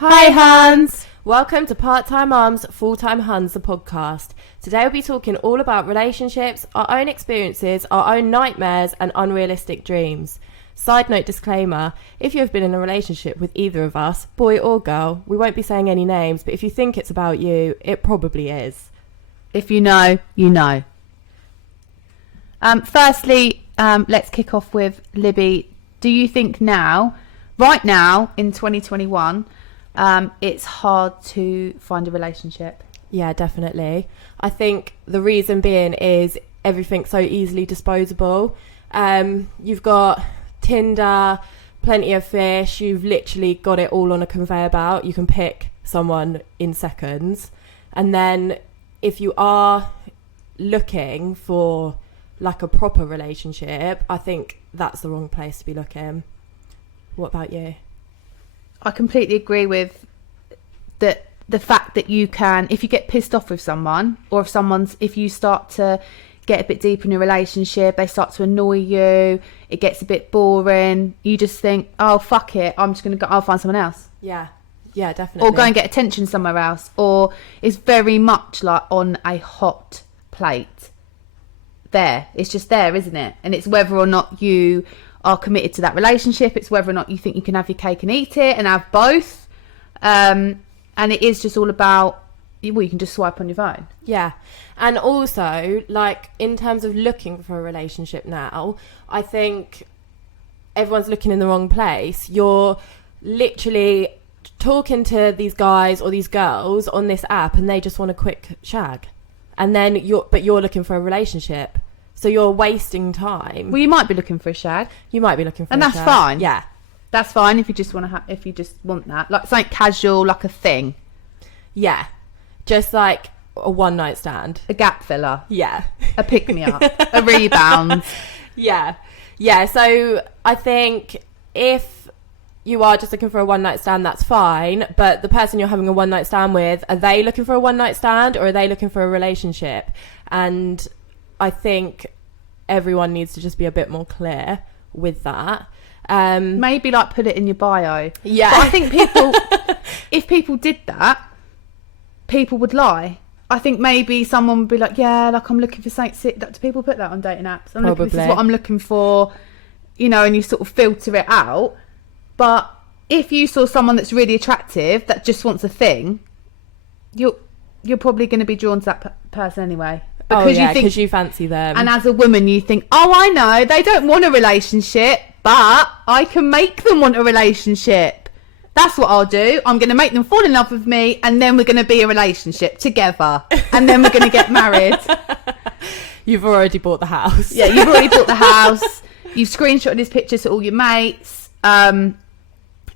Hi Hans! Welcome to Part-Time Mums, Full-Time Huns, the podcast. Today we'll be talking all about relationships, our own experiences, our own nightmares and unrealistic dreams. Side note disclaimer, if you have been in a relationship with either of us, boy or girl, we won't be saying any names, but if you think it's about you, it probably is. If you know, you know. Firstly, let's kick off with Libby. Do you think right now in 2021, it's hard to find a relationship? Yeah, definitely. I think the reason being is everything's so easily disposable. You've got Tinder, Plenty of Fish, you've literally got it all on a conveyor belt. You can pick someone in seconds. And then if you are looking for like a proper relationship, I think that's the wrong place to be looking. What about you? I completely agree with that. The fact that you can, if you get pissed off with someone, or if you start to get a bit deep in a relationship, they start to annoy you, it gets a bit boring, you just think, oh fuck it, I'm just gonna go, I'll find someone else. Yeah definitely. Or go and get attention somewhere else. Or it's very much like on a hot plate there, it's just there, isn't it? And it's whether or not you are committed to that relationship, it's whether or not you think you can have your cake and eat it and have both. And it is just all about, well, you can just swipe on your phone. Yeah. And also, like, in terms of looking for a relationship now, I think everyone's looking in the wrong place. You're literally talking to these guys or these girls on this app and they just want a quick shag. And then you're looking for a relationship. So you're wasting time. Well, you might be looking for a shag. You might be looking for a shag. And that's fine. Yeah. That's fine if you just want to if you just want that. Like something casual, like a thing. Yeah. Just like a one night stand. A gap filler. Yeah. A pick me up. A rebound. Yeah. Yeah. So I think if you are just looking for a one night stand, that's fine. But the person you're having a one night stand with, are they looking for a one night stand or are they looking for a relationship? And I think everyone needs to just be a bit more clear with that. Maybe like put it in your bio. Yeah. But I think if people did that, people would lie. I think maybe someone would be like, yeah, like I'm looking for something sick. Do people put that on dating apps? This is what I'm looking for, and you sort of filter it out. But if you saw someone that's really attractive that just wants a thing, you're probably going to be drawn to that person anyway. Because you fancy them. And as a woman, you think, oh, I know, they don't want a relationship, but I can make them want a relationship. That's what I'll do. I'm going to make them fall in love with me, and then we're going to be a relationship together. And then we're going to get married. You've already bought the house. Yeah, you've already bought the house. You've screenshotted his pictures to all your mates.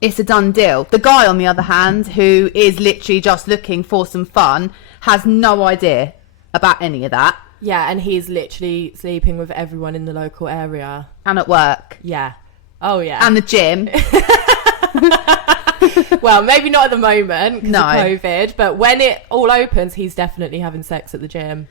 It's a done deal. The guy, on the other hand, who is literally just looking for some fun, has no idea about any of that. Yeah, and he's literally sleeping with everyone in the local area. And at work. Yeah. Oh, yeah. And the gym. Well, maybe not at the moment because of COVID, but when it all opens, he's definitely having sex at the gym.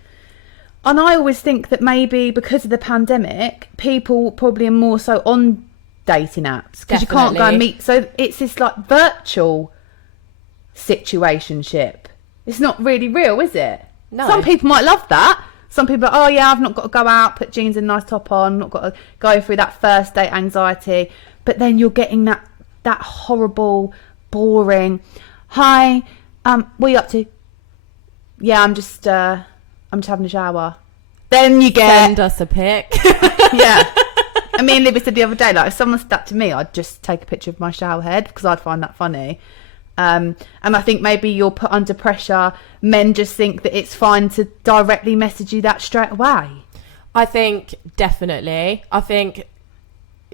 And I always think that maybe because of the pandemic, people probably are more so on dating apps because you can't go and meet. So it's this like virtual situationship. It's not really real, is it? No. Some people might love that. Some people are, oh yeah, I've not got to go out, put jeans and a nice top on, not got to go through that first date anxiety. But then you're getting that horrible, boring, hi, what are you up to? Yeah, I'm just having a shower. Then you get... Send us a pic. Yeah. And me and Libby said the other day, like, if someone said that to me, I'd just take a picture of my shower head because I'd find that funny. And I think maybe you're put under pressure. Men just think that it's fine to directly message you that straight away. I think definitely. I think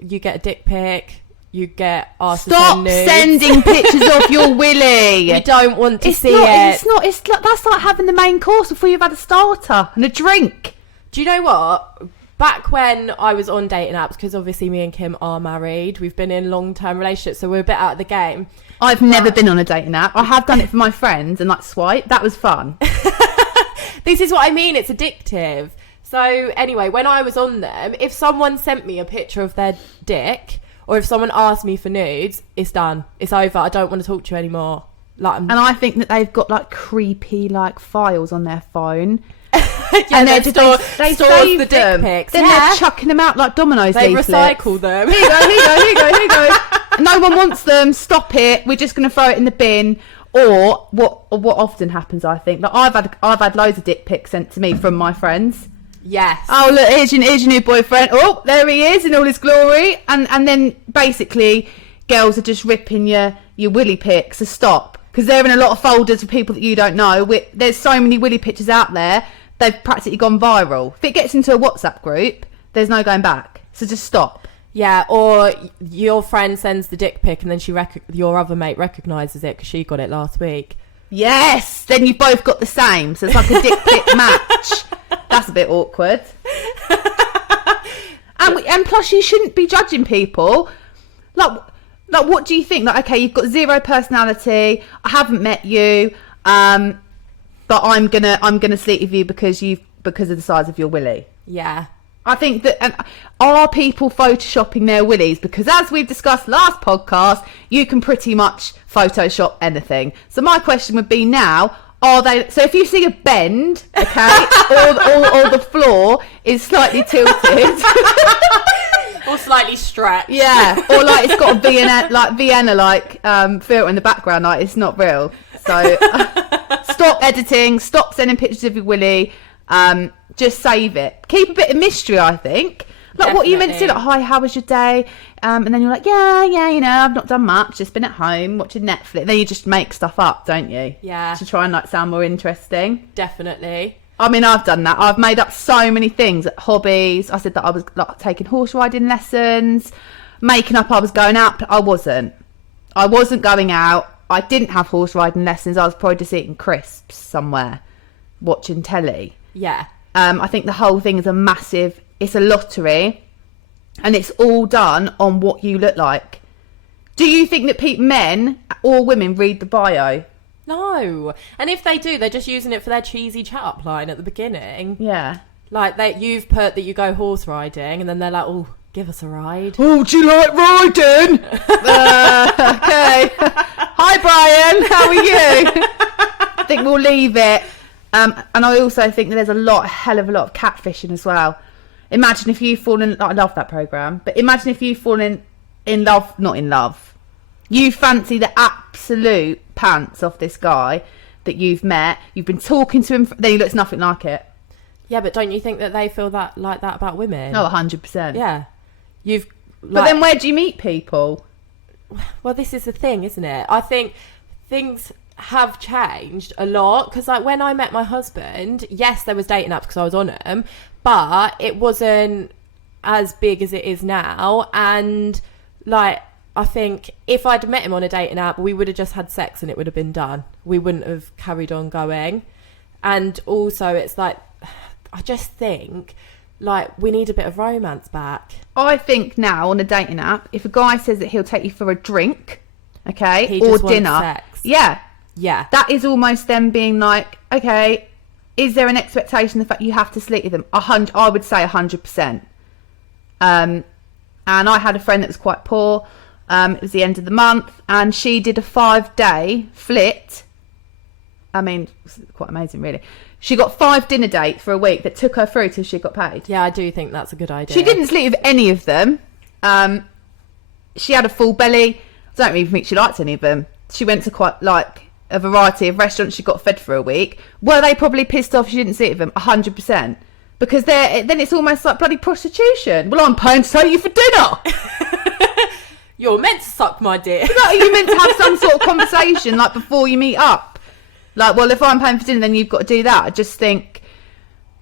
you get a dick pic, you get asked to send nudes. Stop sending pictures of your willy. You don't want to see it. It's like that's like having the main course before you've had a starter and a drink. Do you know what? Back when I was on dating apps, because obviously me and Kim are married, we've been in long-term relationships, so we're a bit out of the game. I've never been on a dating app. I have done it for my friends and like swipe. That was fun. This is what I mean. It's addictive. So anyway, when I was on them, if someone sent me a picture of their dick or if someone asked me for nudes, it's done. It's over. I don't want to talk to you anymore. And I think that they've got like creepy like files on their phone. And they store the dick pics. Then they're chucking them out like Domino's leaflets. They recycle them. Here you go. No one wants them. Stop it. We're just going to throw it in the bin. Or what often happens, I think, like I've had loads of dick pics sent to me from my friends. Yes. Oh look, here's your new boyfriend. Oh, there he is in all his glory. And then basically, girls are just ripping your willy pics. So stop, because they're in a lot of folders for people that you don't know. There's so many willy pictures out there. They've practically gone viral. If it gets into a WhatsApp group, there's no going back. So just stop. Yeah, or your friend sends the dick pic and then your other mate recognises it because she got it last week. Yes, then you've both got the same. So it's like a dick pic match. That's a bit awkward. And plus, you shouldn't be judging people. Like, what do you think? Like, okay, you've got zero personality. I haven't met you, but I'm gonna sleep with you because of the size of your willy. Yeah. I think that, and are people photoshopping their willies? Because as we've discussed last podcast, you can pretty much photoshop anything. So my question would be now, are they, so if you see a bend, okay, or the floor is slightly tilted. Or slightly stretched. Yeah, or like it's got a Vienna filter in the background, like it's not real. So stop editing, stop sending pictures of your willy. Just save it. Keep a bit of mystery, I think. Like Definitely. What you meant to say, like, hi, how was your day? And then you're like, yeah, you know, I've not done much. Just been at home watching Netflix. Then you just make stuff up, don't you? Yeah. To try and like sound more interesting. Definitely. I mean, I've done that. I've made up so many things. Hobbies. I said that I was like taking horse riding lessons. Making up I was going out, but I wasn't. I wasn't going out. I didn't have horse riding lessons. I was probably just eating crisps somewhere, watching telly. Yeah. I think the whole thing is it's a lottery, and it's all done on what you look like. Do you think that men or women read the bio? No. And if they do, they're just using it for their cheesy chat-up line at the beginning. Yeah. Like, you've put that you go horse riding, and then they're like, oh, give us a ride. Oh, do you like riding? Okay. Hi, Brian. How are you? I think we'll leave it. And I also think that there's a hell of a lot of catfishing as well. Imagine if you fall in... I love that programme. But imagine if you fall in love... Not in love. You fancy the absolute pants off this guy that you've met. You've been talking to him. Then he looks nothing like it. Yeah, but don't you think that they feel like that about women? Oh, 100%. Yeah. But then where do you meet people? Well, this is the thing, isn't it? I think things have changed a lot, because like when I met my husband, yes, there was dating apps because I was on them, but it wasn't as big as it is now. And like, I think if I'd met him on a dating app, we would have just had sex and it would have been done. We wouldn't have carried on going. And also it's like, I just think like we need a bit of romance back. I think now on a dating app, if a guy says that he'll take you for a drink, okay, he or just dinner, wants sex. Yeah, that is almost them being like, okay, is there an expectation the fact you have to sleep with them? I would say 100%. And I had a friend that was quite poor. It was the end of the month, and she did a 5-day flit. I mean, it was quite amazing, really. She got 5 dinner dates for a week that took her through till she got paid. Yeah, I do think that's a good idea. She didn't sleep with any of them. She had a full belly. I don't even think she liked any of them. She went to quite like a variety of restaurants. She got fed for a week. Were they probably pissed off she didn't sleep with them? 100%. Because then it's almost like bloody prostitution. Well, I'm paying to take you for dinner. You're meant to suck my dick. Like, you're meant to have some sort of conversation like before you meet up. Like, well, if I'm paying for dinner, then you've got to do that. I just think...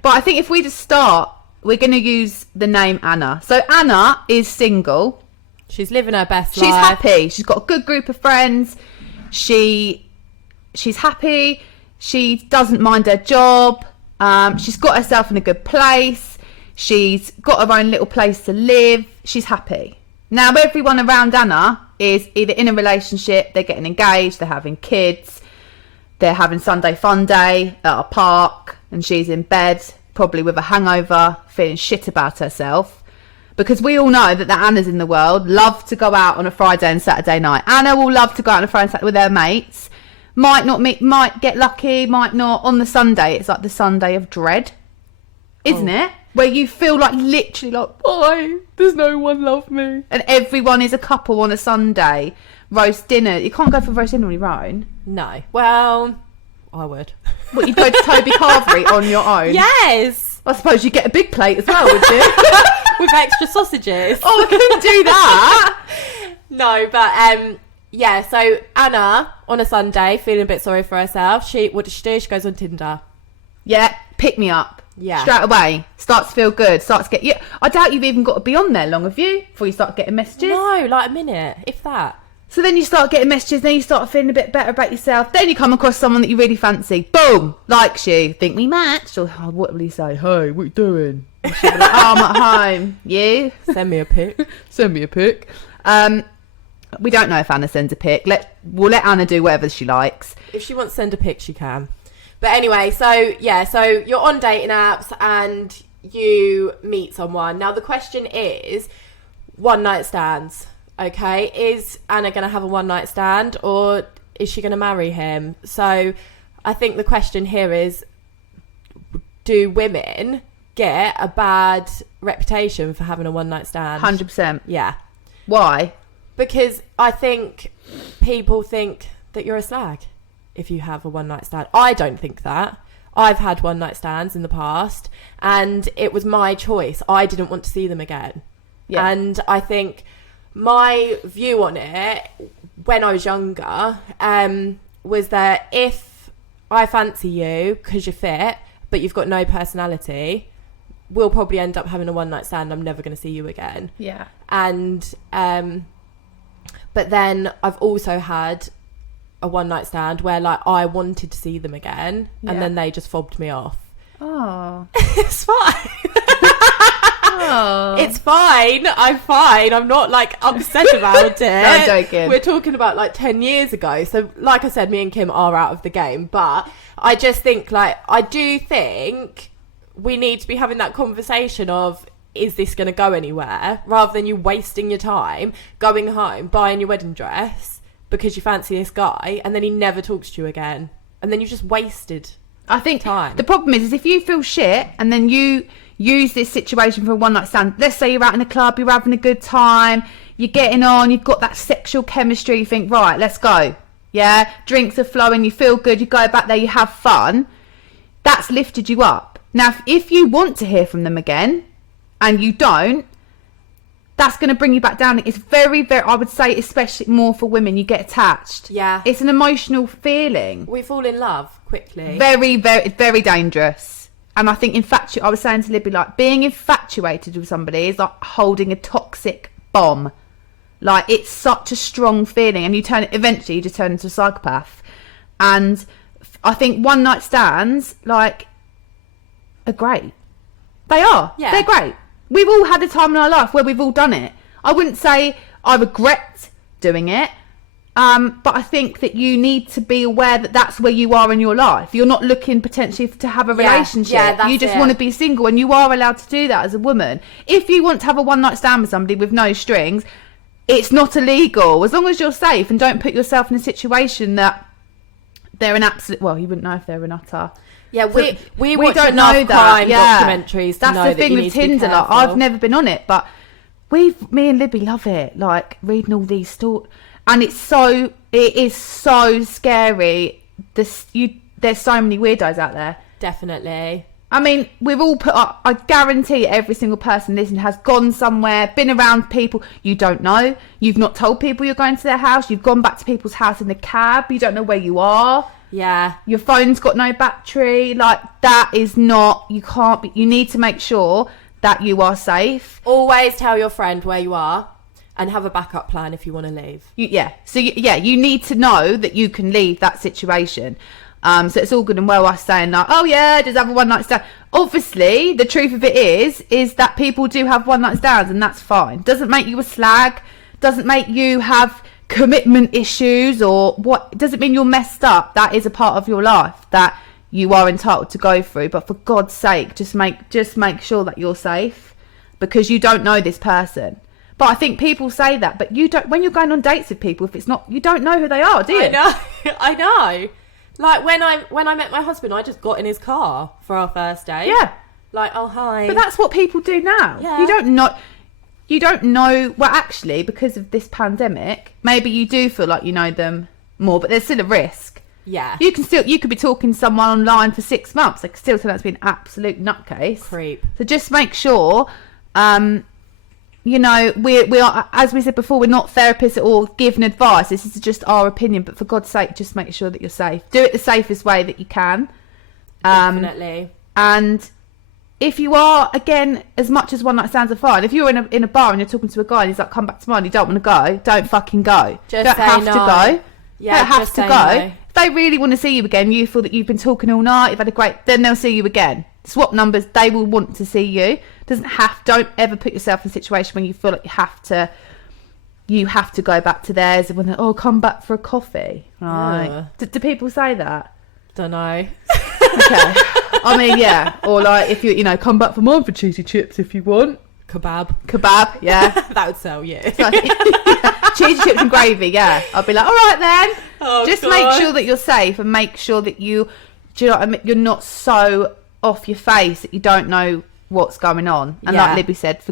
But I think if we just start, we're going to use the name Anna. So Anna is single. She's living her best life. She's happy. She's got a good group of friends. She's happy. She doesn't mind her job. She's got herself in a good place. She's got her own little place to live. She's happy. Now, everyone around Anna is either in a relationship, they're getting engaged, they're having kids, they're having Sunday fun day at a park, and she's in bed, probably with a hangover, feeling shit about herself. Because we all know that the Annas in the world love to go out on a Friday and Saturday night. Anna will love to go out on a Friday and Saturday with her mates. might not meet, might get lucky, might not. On the Sunday, it's like the Sunday of dread, isn't it? Where you feel like literally like, why? There's no one love me. And everyone is a couple on a Sunday. Roast dinner. You can't go for roast dinner on your own. No. Well, I would. What, you'd go to Toby Carvery on your own? Yes. I suppose you'd get a big plate as well, would you? With extra sausages. Oh, I couldn't do that. No, but yeah, so Anna on a Sunday feeling a bit sorry for herself, what does she do? She goes on Tinder. Yeah, pick me up. Yeah. Straight away. Starts to feel good. Starts to get... Yeah, I doubt you've even got to be on there long, have you? Before you start getting messages? No, like a minute, if that. So then you start getting messages, then you start feeling a bit better about yourself. Then you come across someone that you really fancy. Boom! Likes you. Think we matched? Or what will he say? Hey, what you doing? And she'll be like, oh, I'm at home. You? Send me a pic. Send me a pic. We don't know if Anna sends a pic. We'll let Anna do whatever she likes. If she wants to send a pic, she can. But anyway, so you're on dating apps and you meet someone. Now the question is, one night stands. Okay, is Anna going to have a one night stand or is she going to marry him? So I think the question here is, do women get a bad reputation for having a one night stand? 100%. Yeah. Why? Because I think people think that you're a slag if you have a one night stand. I don't think that. I've had one night stands in the past and it was my choice. I didn't want to see them again. Yeah. And I think my view on it when I was younger was that if I fancy you because you're fit but you've got no personality, we'll probably end up having a one night stand. I'm never going to see you again. Yeah. And but then I've also had a one night stand where like I wanted to see them again and then they just fobbed me off. Oh. It's fine. Oh. It's fine. I'm fine. I'm not like upset about it. No, I'm joking. We're talking about like 10 years ago. So like I said, me and Kim are out of the game. But I just think I do think we need to be having that conversation of, is this going to go anywhere? Rather than you wasting your time going home, buying your wedding dress because you fancy this guy and then he never talks to you again. And then you've just wasted I think time. The problem is if you feel shit and then you use this situation for a one night stand, let's say you're out in a club, you're having a good time, you're getting on, you've got that sexual chemistry, you think, right, let's go. Yeah, drinks are flowing, you feel good, you go back there, you have fun. That's lifted you up. Now, if you want to hear from them again and you don't, that's going to bring you back down. It's very, very, I would say, especially more for women, you get attached. Yeah. It's an emotional feeling. We fall in love quickly. Very, very, very dangerous. And I think I was saying to Libby, like, being infatuated with somebody is like holding a toxic bomb. Like, it's such a strong feeling. And eventually you just turn into a psychopath. And I think one night stands, like, are great. They are. Yeah. They're great. We've all had a time in our life where we've all done it. I wouldn't say I regret doing it, but I think that you need to be aware that that's where you are in your life. You're not looking potentially to have a relationship. Yeah, you just want to be single, and you are allowed to do that as a woman. If you want to have a one night stand with somebody with no strings, it's not illegal as long as you're safe and don't put yourself in a situation that they're an absolute. Well, you wouldn't know if they're an utter. Yeah, we watch don't know crime documentaries to that's know the thing that with Tinder. Like, I've never been on it, but me and Libby love it. Like, reading all these stories, and it is so scary. There's so many weirdos out there. Definitely. I mean, we've all put up. I guarantee every single person listening has gone somewhere, been around people you don't know. You've not told people you're going to their house. You've gone back to people's house in the cab. You don't know where you are. Yeah. Your phone's got no battery. Like, that is not, you need to make sure that you are safe. Always tell your friend where you are and have a backup plan if you want to leave. You need to know that you can leave that situation. So it's all good and well us saying like, oh yeah, just have a one night stand. Obviously, the truth of it is that people do have one night stands, and that's fine. Doesn't make you a slag. Doesn't make you have commitment issues or what. Doesn't mean you're messed up. That is a part of your life that you are entitled to go through. But for God's sake, just make sure that you're safe, because you don't know this person. But I think people say that, but you don't. When you're going on dates with people, if it's not, you don't know who they are, do you? I know. Like when I met my husband, I just got in his car for our first date. Yeah. Like, oh hi. But that's what people do now. Yeah. You don't know. Well, actually, because of this pandemic, maybe you do feel like you know them more, but there's still a risk. Yeah. You could be talking to someone online for 6 months. They could still turn out to be an absolute nutcase. Creep. So just make sure. You know, we are, as we said before, we're not therapists or giving advice. This is just our opinion. But for God's sake, just make sure that you're safe. Do it the safest way that you can. Definitely. And if you are, again, as much as one night stands are fine, if you're in a bar and you're talking to a guy and he's like, come back tomorrow and you don't want to go, don't fucking go. Just don't say have no. to go. Yeah, don't have just to say go. no. If they really want to see you again, you feel that you've been talking all night, you've had a great, then they'll see you again. Swap numbers, they will want to see you. Don't ever put yourself in a situation when you feel like you have to go back to theirs and when they're, come back for a coffee. Right. Do people say that? Don't know. Okay. I mean, yeah. Or like if you come back for mine for cheesy chips if you want. Kebab, yeah. That would sell you. Cheesy chips and gravy, yeah. I'll be like, all right then. Oh, just God. make sure that you're safe and make sure that do you know what I mean? You're not so off your face that you don't know what's going on. And like Libby said,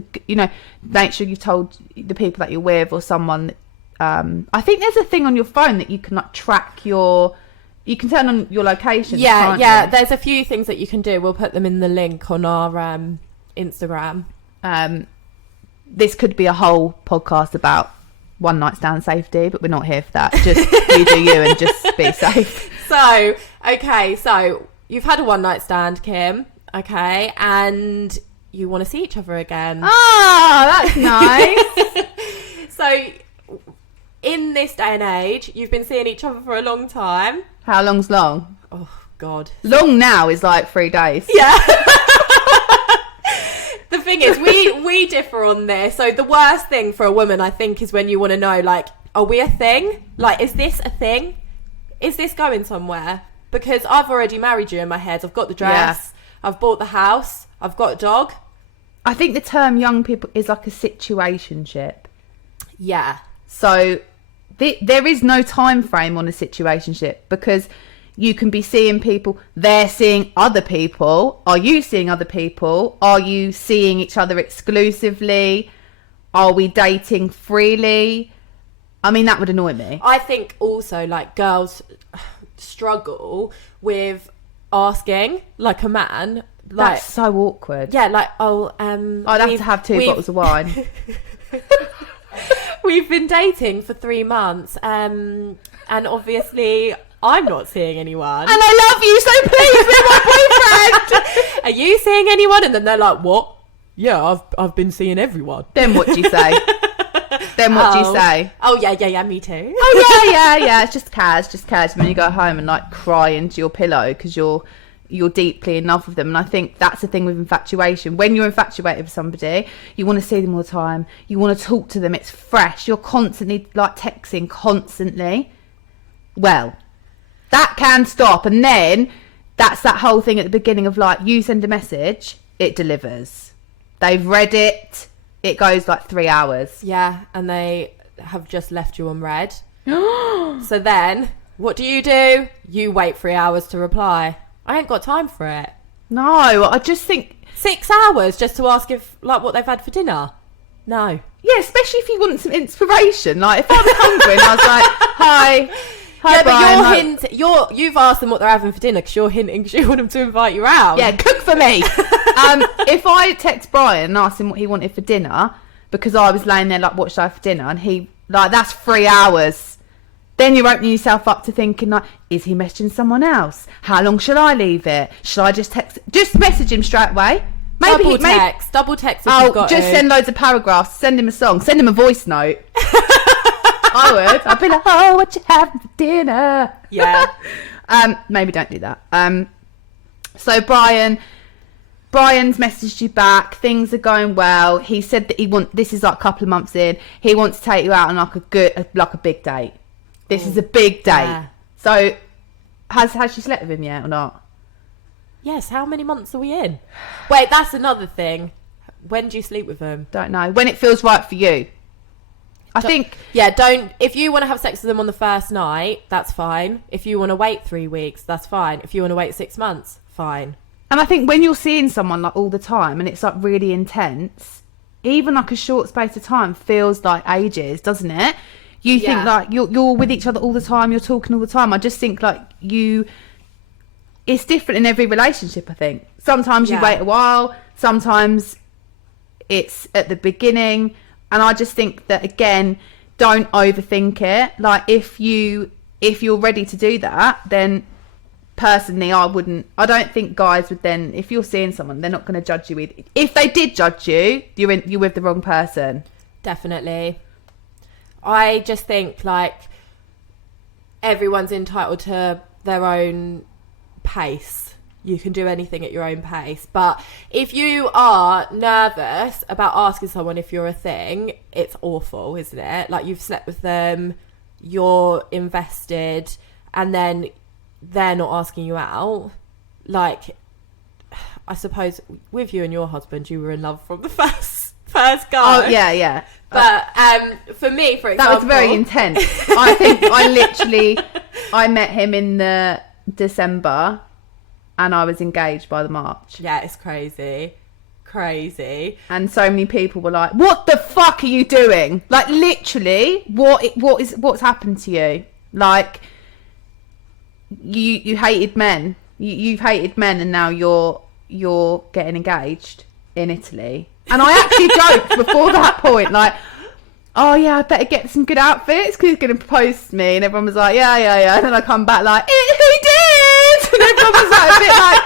make sure you've told the people that you're with or someone. I think there's a thing on your phone that you can like track you can turn on your location. Yeah. There's a few things that you can do. We'll put them in the link on our Instagram. This could be a whole podcast about one night stand safety, but we're not here for that. Just you do you and just be safe. So you've had a one night stand, Kim, okay, and you want to see each other again. Oh, that's nice. So in this day and age, you've been seeing each other for a long time. How long's long? Oh God, long now is like 3 days. Yeah. The thing is, we differ on this. So the worst thing for a woman, I think, is when you want to know, like, are we a thing? Like, is this a thing? Is this going somewhere? Because I've already married you in my head. I've got the dress. Yeah. I've bought the house. I've got a dog. I think the term young people is like a situationship. Yeah. So there is no time frame on a situationship because you can be seeing people, they're seeing other people. Are you seeing other people? Are you seeing each other exclusively? Are we dating freely? I mean, that would annoy me. I think also, like, girls struggle with asking, like, a man. Like, that's so awkward. Yeah, like, I'd have to have 2 bottles of wine. We've been dating for 3 months, and obviously I'm not seeing anyone. And I love you, so please be my boyfriend. Are you seeing anyone? And then they're like, what? Yeah, I've been seeing everyone. Then what do you say? Oh, yeah, me too. Oh, yeah. It's just cares. And then you go home and like cry into your pillow because you're deeply in love with them. And I think that's the thing with infatuation. When you're infatuated with somebody, you want to see them all the time. You want to talk to them. It's fresh. You're constantly like texting constantly. Well, that can stop. And then that's that whole thing at the beginning of like, you send a message, it delivers. They've read it. It goes like 3 hours. Yeah, and they have just left you on red. So then, what do? You wait 3 hours to reply. I ain't got time for it. No, I just think 6 hours just to ask if like what they've had for dinner. No. Yeah, especially if you want some inspiration. Like if I was hungry and I was like, "Hi, yeah, Brian." But you've asked them what they're having for dinner because you're hinting because you want them to invite you out. Yeah, cook for me. If I text Brian and asked him what he wanted for dinner because I was laying there like, "What should I have for dinner?" and he like, that's 3 hours. Then you're opening yourself up to thinking like, is he messaging someone else? How long should I leave it? Should I just message him straight away? Double text if you've got just send loads of paragraphs. Send him a song. Send him a voice note. I would. I'd be like, oh, what you having for dinner? Yeah. Maybe don't do that. So Brian's messaged you back. Things are going well. He said that this is like a couple of months in. He wants to take you out on like a big date. This is a big date. Yeah. So has she slept with him yet or not? Yes. How many months are we in? Wait, that's another thing. When do you sleep with him? Don't know. When it feels right for you. I think... Yeah, don't... If you want to have sex with them on the first night, that's fine. If you want to wait 3 weeks, that's fine. If you want to wait 6 months, fine. And I think when you're seeing someone like all the time and it's like really intense, even like a short space of time feels like ages, doesn't it? You think like you're with each other all the time, you're talking all the time. I just think like it's different in every relationship, I think. Sometimes you wait a while, sometimes it's at the beginning. And I just think that, again, don't overthink it. Like, if you're ready to do that, then personally I don't think guys would then, if you're seeing someone, they're not going to judge you either. If they did judge you, you're with the wrong person. Definitely. I just think, like, everyone's entitled to their own pace. You can do anything at your own pace. But if you are nervous about asking someone if you're a thing, it's awful, isn't it? Like, you've slept with them, you're invested, and then they're not asking you out. Like, I suppose with you and your husband, you were in love from the first guy. Oh, yeah. But for me, for example... That was very intense. I think I met him in the December... and I was engaged by the March. Yeah, it's crazy. And so many people were like, what the fuck are you doing? Like, literally, what's happened to you? Like, you hated men. You've hated men, and now you're getting engaged in Italy. And I actually joked before that point, like, oh yeah, I better get some good outfits because he's going to propose to me. And everyone was like, yeah. And then I come back like, he did! And everyone was like a bit like,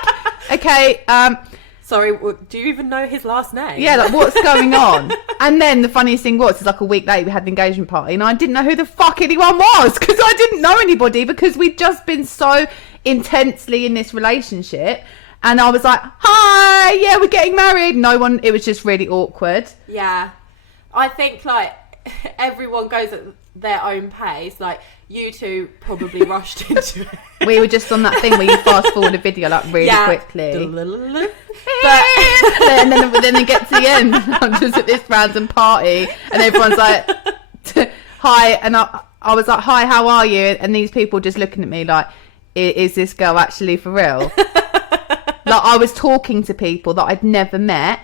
okay, sorry, do you even know his last name? Yeah, like, what's going on? And then the funniest thing was, like, a week later we had the engagement party and I didn't know who the fuck anyone was because I didn't know anybody because we'd just been so intensely in this relationship. And I was like, hi, yeah, we're getting married. No one, it was just really awkward. Yeah. I think, like, everyone goes at their own pace. Like, you two probably rushed into it. We were just on that thing where you fast forward a video, like, really quickly. But and then they get to the end. I'm just at this random party and everyone's like, hi. And I was like, hi, how are you? And these people just looking at me like, is this girl actually for real? Like, I was talking to people that I'd never met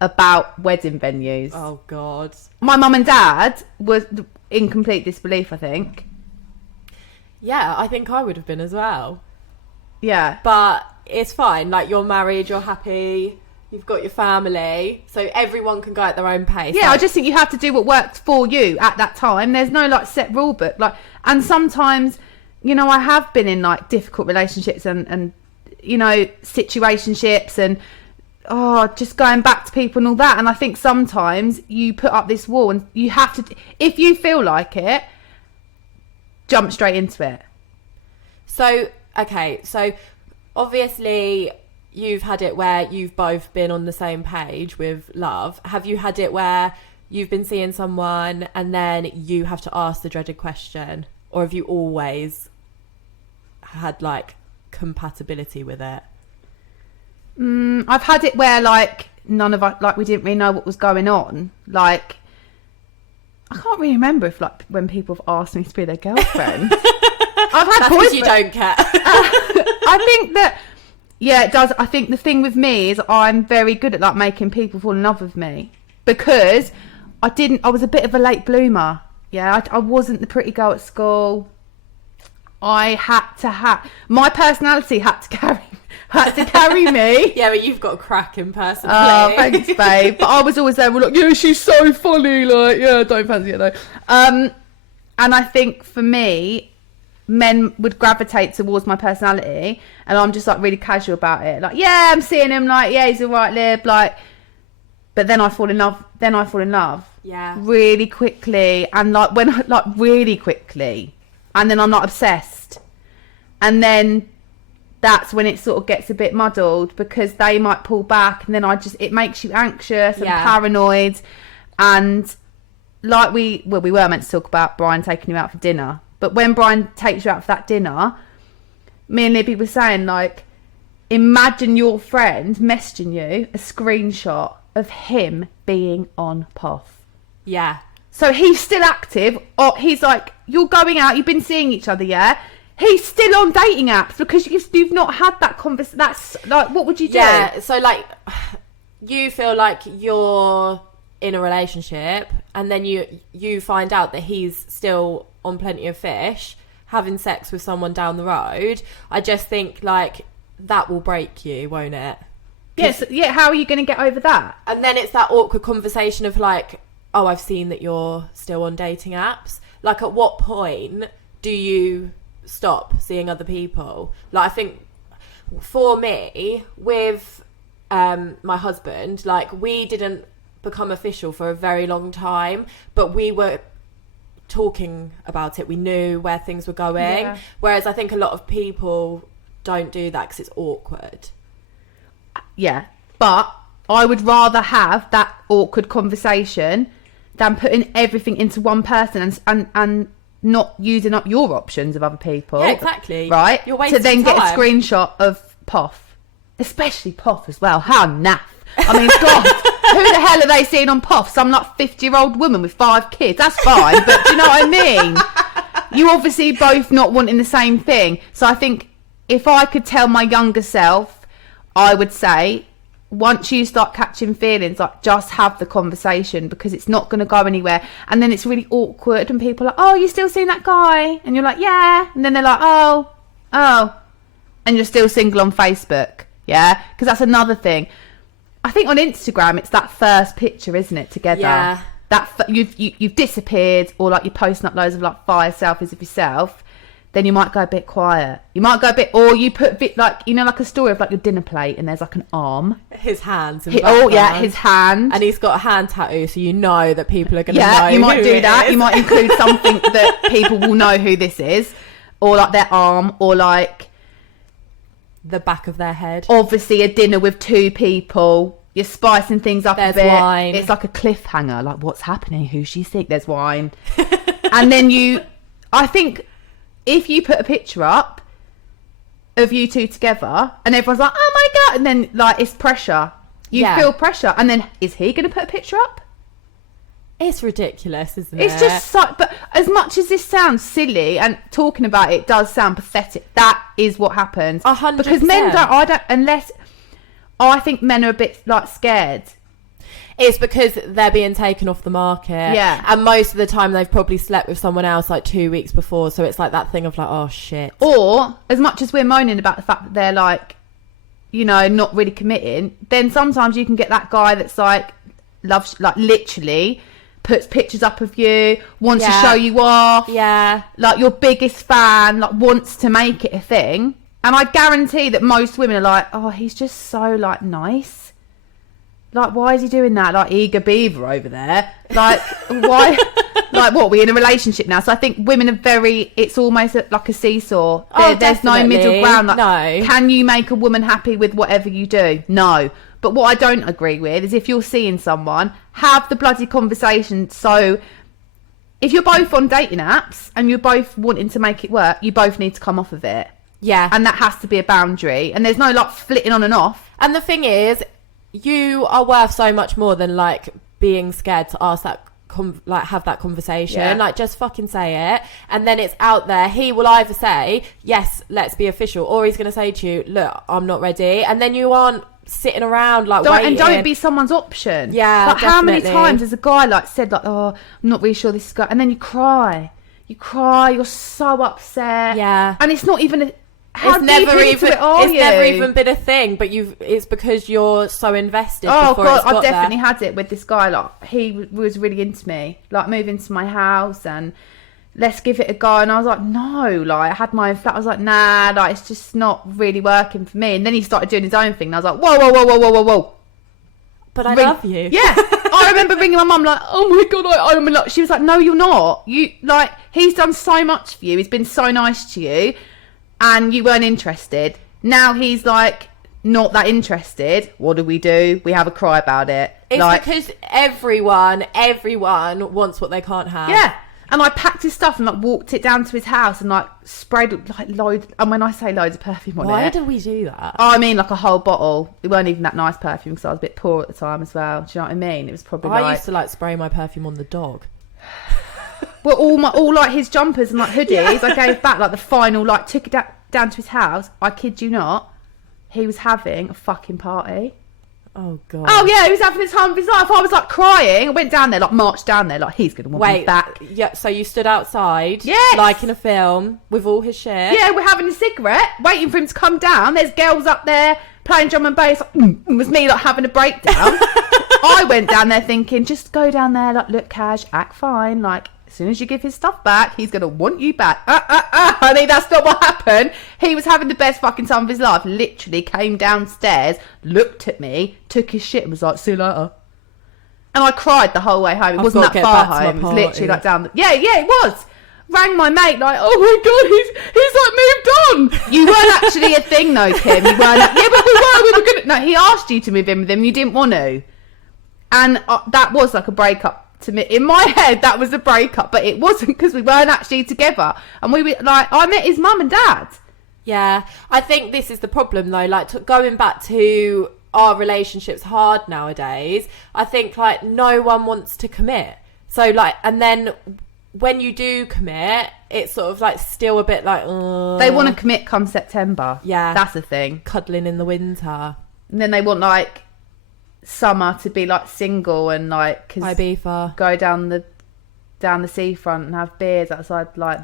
about wedding venues. Oh, God. My mum and dad was in complete disbelief, I think. Yeah, I think I would have been as well. Yeah. But it's fine. Like, you're married, you're happy, you've got your family, so everyone can go at their own pace. Yeah, like, I just think you have to do what works for you at that time. There's no, like, set rule book. Like, and sometimes, you know, I have been in, like, difficult relationships and you know, situationships and just going back to people and all that. And I think sometimes you put up this wall and you have to, if you feel like it, jump straight into it. So, okay, so obviously you've had it where you've both been on the same page with love. Have you had it where you've been seeing someone and then you have to ask the dreaded question? Or have you always had, like, compatibility with it? I've had it where, like, none of us, like, we didn't really know what was going on. Like, I can't really remember if, like, when people have asked me to be their girlfriend. I've had That's because you don't care. I think that, yeah, it does. I think the thing with me is I'm very good at, like, making people fall in love with me because I was a bit of a late bloomer. Yeah, I wasn't the pretty girl at school. My personality had to carry me. Yeah, but you've got a cracking personality. Oh, thanks, babe. But I was always there. We're like, yeah, she's so funny. Like, yeah, don't fancy it though. And I think for me, men would gravitate towards my personality, and I'm just like really casual about it. Like, yeah, I'm seeing him. Like, yeah, he's a right lib. Like, but then I fall in love. Yeah. Really quickly, and really quickly. And then I'm not obsessed. And then that's when it sort of gets a bit muddled because they might pull back and then it makes you anxious and paranoid. And like we were meant to talk about Brian taking you out for dinner. But when Brian takes you out for that dinner, me and Libby were saying, like, imagine your friend messaging you a screenshot of him being on POF. Yeah. So he's still active. Or he's like, you're going out, you've been seeing each other, yeah? He's still on dating apps because you've not had that conversation. That's like, what would you do? Yeah, so like, you feel like you're in a relationship and then you find out that he's still on Plenty of Fish having sex with someone down the road. I just think like that will break you, won't it? Yes. Yeah, how are you going to get over that? And then it's that awkward conversation of like, oh, I've seen that you're still on dating apps. Like, at what point do you stop seeing other people? Like, I think for me with my husband, like, we didn't become official for a very long time, but we were talking about it. We knew where things were going. Yeah. Whereas I think a lot of people don't do that because it's awkward. Yeah, but I would rather have that awkward conversation than putting everything into one person and not using up your options of other people. Yeah, exactly. Right? You're wasting to then time. Get a screenshot of Poff. Especially Poff as well. How naff. I mean, God, who the hell are they seeing on Poff? Some like 50-year-old woman with 5 kids. That's fine, but do you know what I mean? You obviously both not wanting the same thing. So I think if I could tell my younger self, I would say, once you start catching feelings, like, just have the conversation, because it's not going to go anywhere. And then it's really awkward and people are like, oh, you still seeing that guy? And you're like, yeah. And then they're like, oh. And you're still single on Facebook. Yeah. Because that's another thing. I think on Instagram, it's that first picture, isn't it? Together. Yeah. That you've disappeared, or like you're posting up loads of like fire selfies of yourself. Then you might go a bit quiet. You might go a bit, or you put a bit like, you know, like a story of like your dinner plate and there's like an arm. His hands. Oh yeah, his hand. And he's got a hand tattoo, so you know that people are going to know. Yeah, you might do that. You might include something that people will know who this is, or like their arm, or like the back of their head. Obviously, a dinner with 2 people. You're spicing things up there's a bit. Wine. It's like a cliffhanger. Like, what's happening? Who's she think? There's wine. And then I think, if you put a picture up of you 2 together and everyone's like, oh my God, and then like it's pressure. You feel pressure. And then is he going to put a picture up? It's ridiculous, isn't it? It's just so, but as much as this sounds silly and talking about it does sound pathetic, that is what happens. 100%. Because men I think men are a bit like scared. It's because they're being taken off the market. Yeah. And most of the time they've probably slept with someone else like 2 weeks before. So it's like that thing of like, oh shit. Or as much as we're moaning about the fact that they're like, you know, not really committing, then sometimes you can get that guy that's like, loves, like literally puts pictures up of you, wants to show you off. Yeah. Like your biggest fan, like wants to make it a thing. And I guarantee that most women are like, oh, he's just so like nice. Like, why is he doing that? Like, eager beaver over there. Like, why? Like, what? We're in a relationship now. So I think women are it's almost like a seesaw. There's no middle ground. Like, no. Can you make a woman happy with whatever you do? No. But what I don't agree with is if you're seeing someone, have the bloody conversation. So if you're both on dating apps and you're both wanting to make it work, you both need to come off of it. Yeah. And that has to be a boundary. And there's no, like, flitting on and off. And the thing is, you are worth so much more than like being scared to ask that have that conversation. Yeah. Like, just fucking say it, and then it's out there. He will either say yes, let's be official, or he's going to say to you, look, I'm not ready, and then you aren't sitting around like waiting. And don't be someone's option. Yeah, like, definitely. how many times has a guy like said like, oh, I'm not really sure this is going, and then you cry, you're so upset. Yeah. And it's not even It's never even been a thing, but it's because you're so invested. Oh before God, it's got I've definitely there. had it with this guy. Like, he was really into me, like move into my house and let's give it a go. And I was like, no, like I had my own flat. I was like, nah, like it's just not really working for me. And then he started doing his own thing. And I was like, whoa. But I love you. Yeah. I remember ringing my mum like, oh my God, I'm like, she was like, no, you're not. You like, he's done so much for you. He's been so nice to you. And you weren't interested. Now he's like not that interested. What do? We have a cry about it. It's like, because everyone wants what they can't have. Yeah. And I packed his stuff and like walked it down to his house and like sprayed like loads. And when I say loads of perfume on it, why do we do that? Oh, I mean like a whole bottle. It weren't even that nice perfume because I was a bit poor at the time as well. Do you know what I mean? It was probably. I used to like spray my perfume on the dog. Well, all like his jumpers and like hoodies, I gave back like the final, like took it down to his house. I kid you not, he was having a fucking party. Oh god. Oh yeah, he was having the time of his life. I was like crying. I went down there, like marched down there, like he's gonna want me back. Yeah. So you stood outside, yes, like in a film, with all his shit. Yeah, we're having a cigarette, waiting for him to come down. There's girls up there playing drum and bass. Like, it was me like having a breakdown. I went down there thinking, just go down there, like look cash, act fine, like. As soon as you give his stuff back, he's going to want you back. Honey, that's not what happened. He was having the best fucking time of his life. Literally came downstairs, looked at me, took his shit and was like, see you later. And I cried the whole way home. It wasn't that far home. It was literally like down the... Yeah, it was. Rang my mate like, oh my God, he's like moved on. You weren't actually a thing though, Kim. You weren't... Yeah, but we were going to... No, he asked you to move in with him and you didn't want to. And that was like a breakup. To me, in my head, that was a breakup, but it wasn't because we weren't actually together. And we were like, I met his mum and dad. Yeah, I think this is the problem though. Like going back to our relationships hard nowadays. I think like no one wants to commit. So like, and then when you do commit, it's sort of like still a bit like. They want to commit come September. Yeah, that's the thing. Cuddling in the winter, and then they want like. Summer to be like single and like Ibiza. Go down the seafront and have beers outside like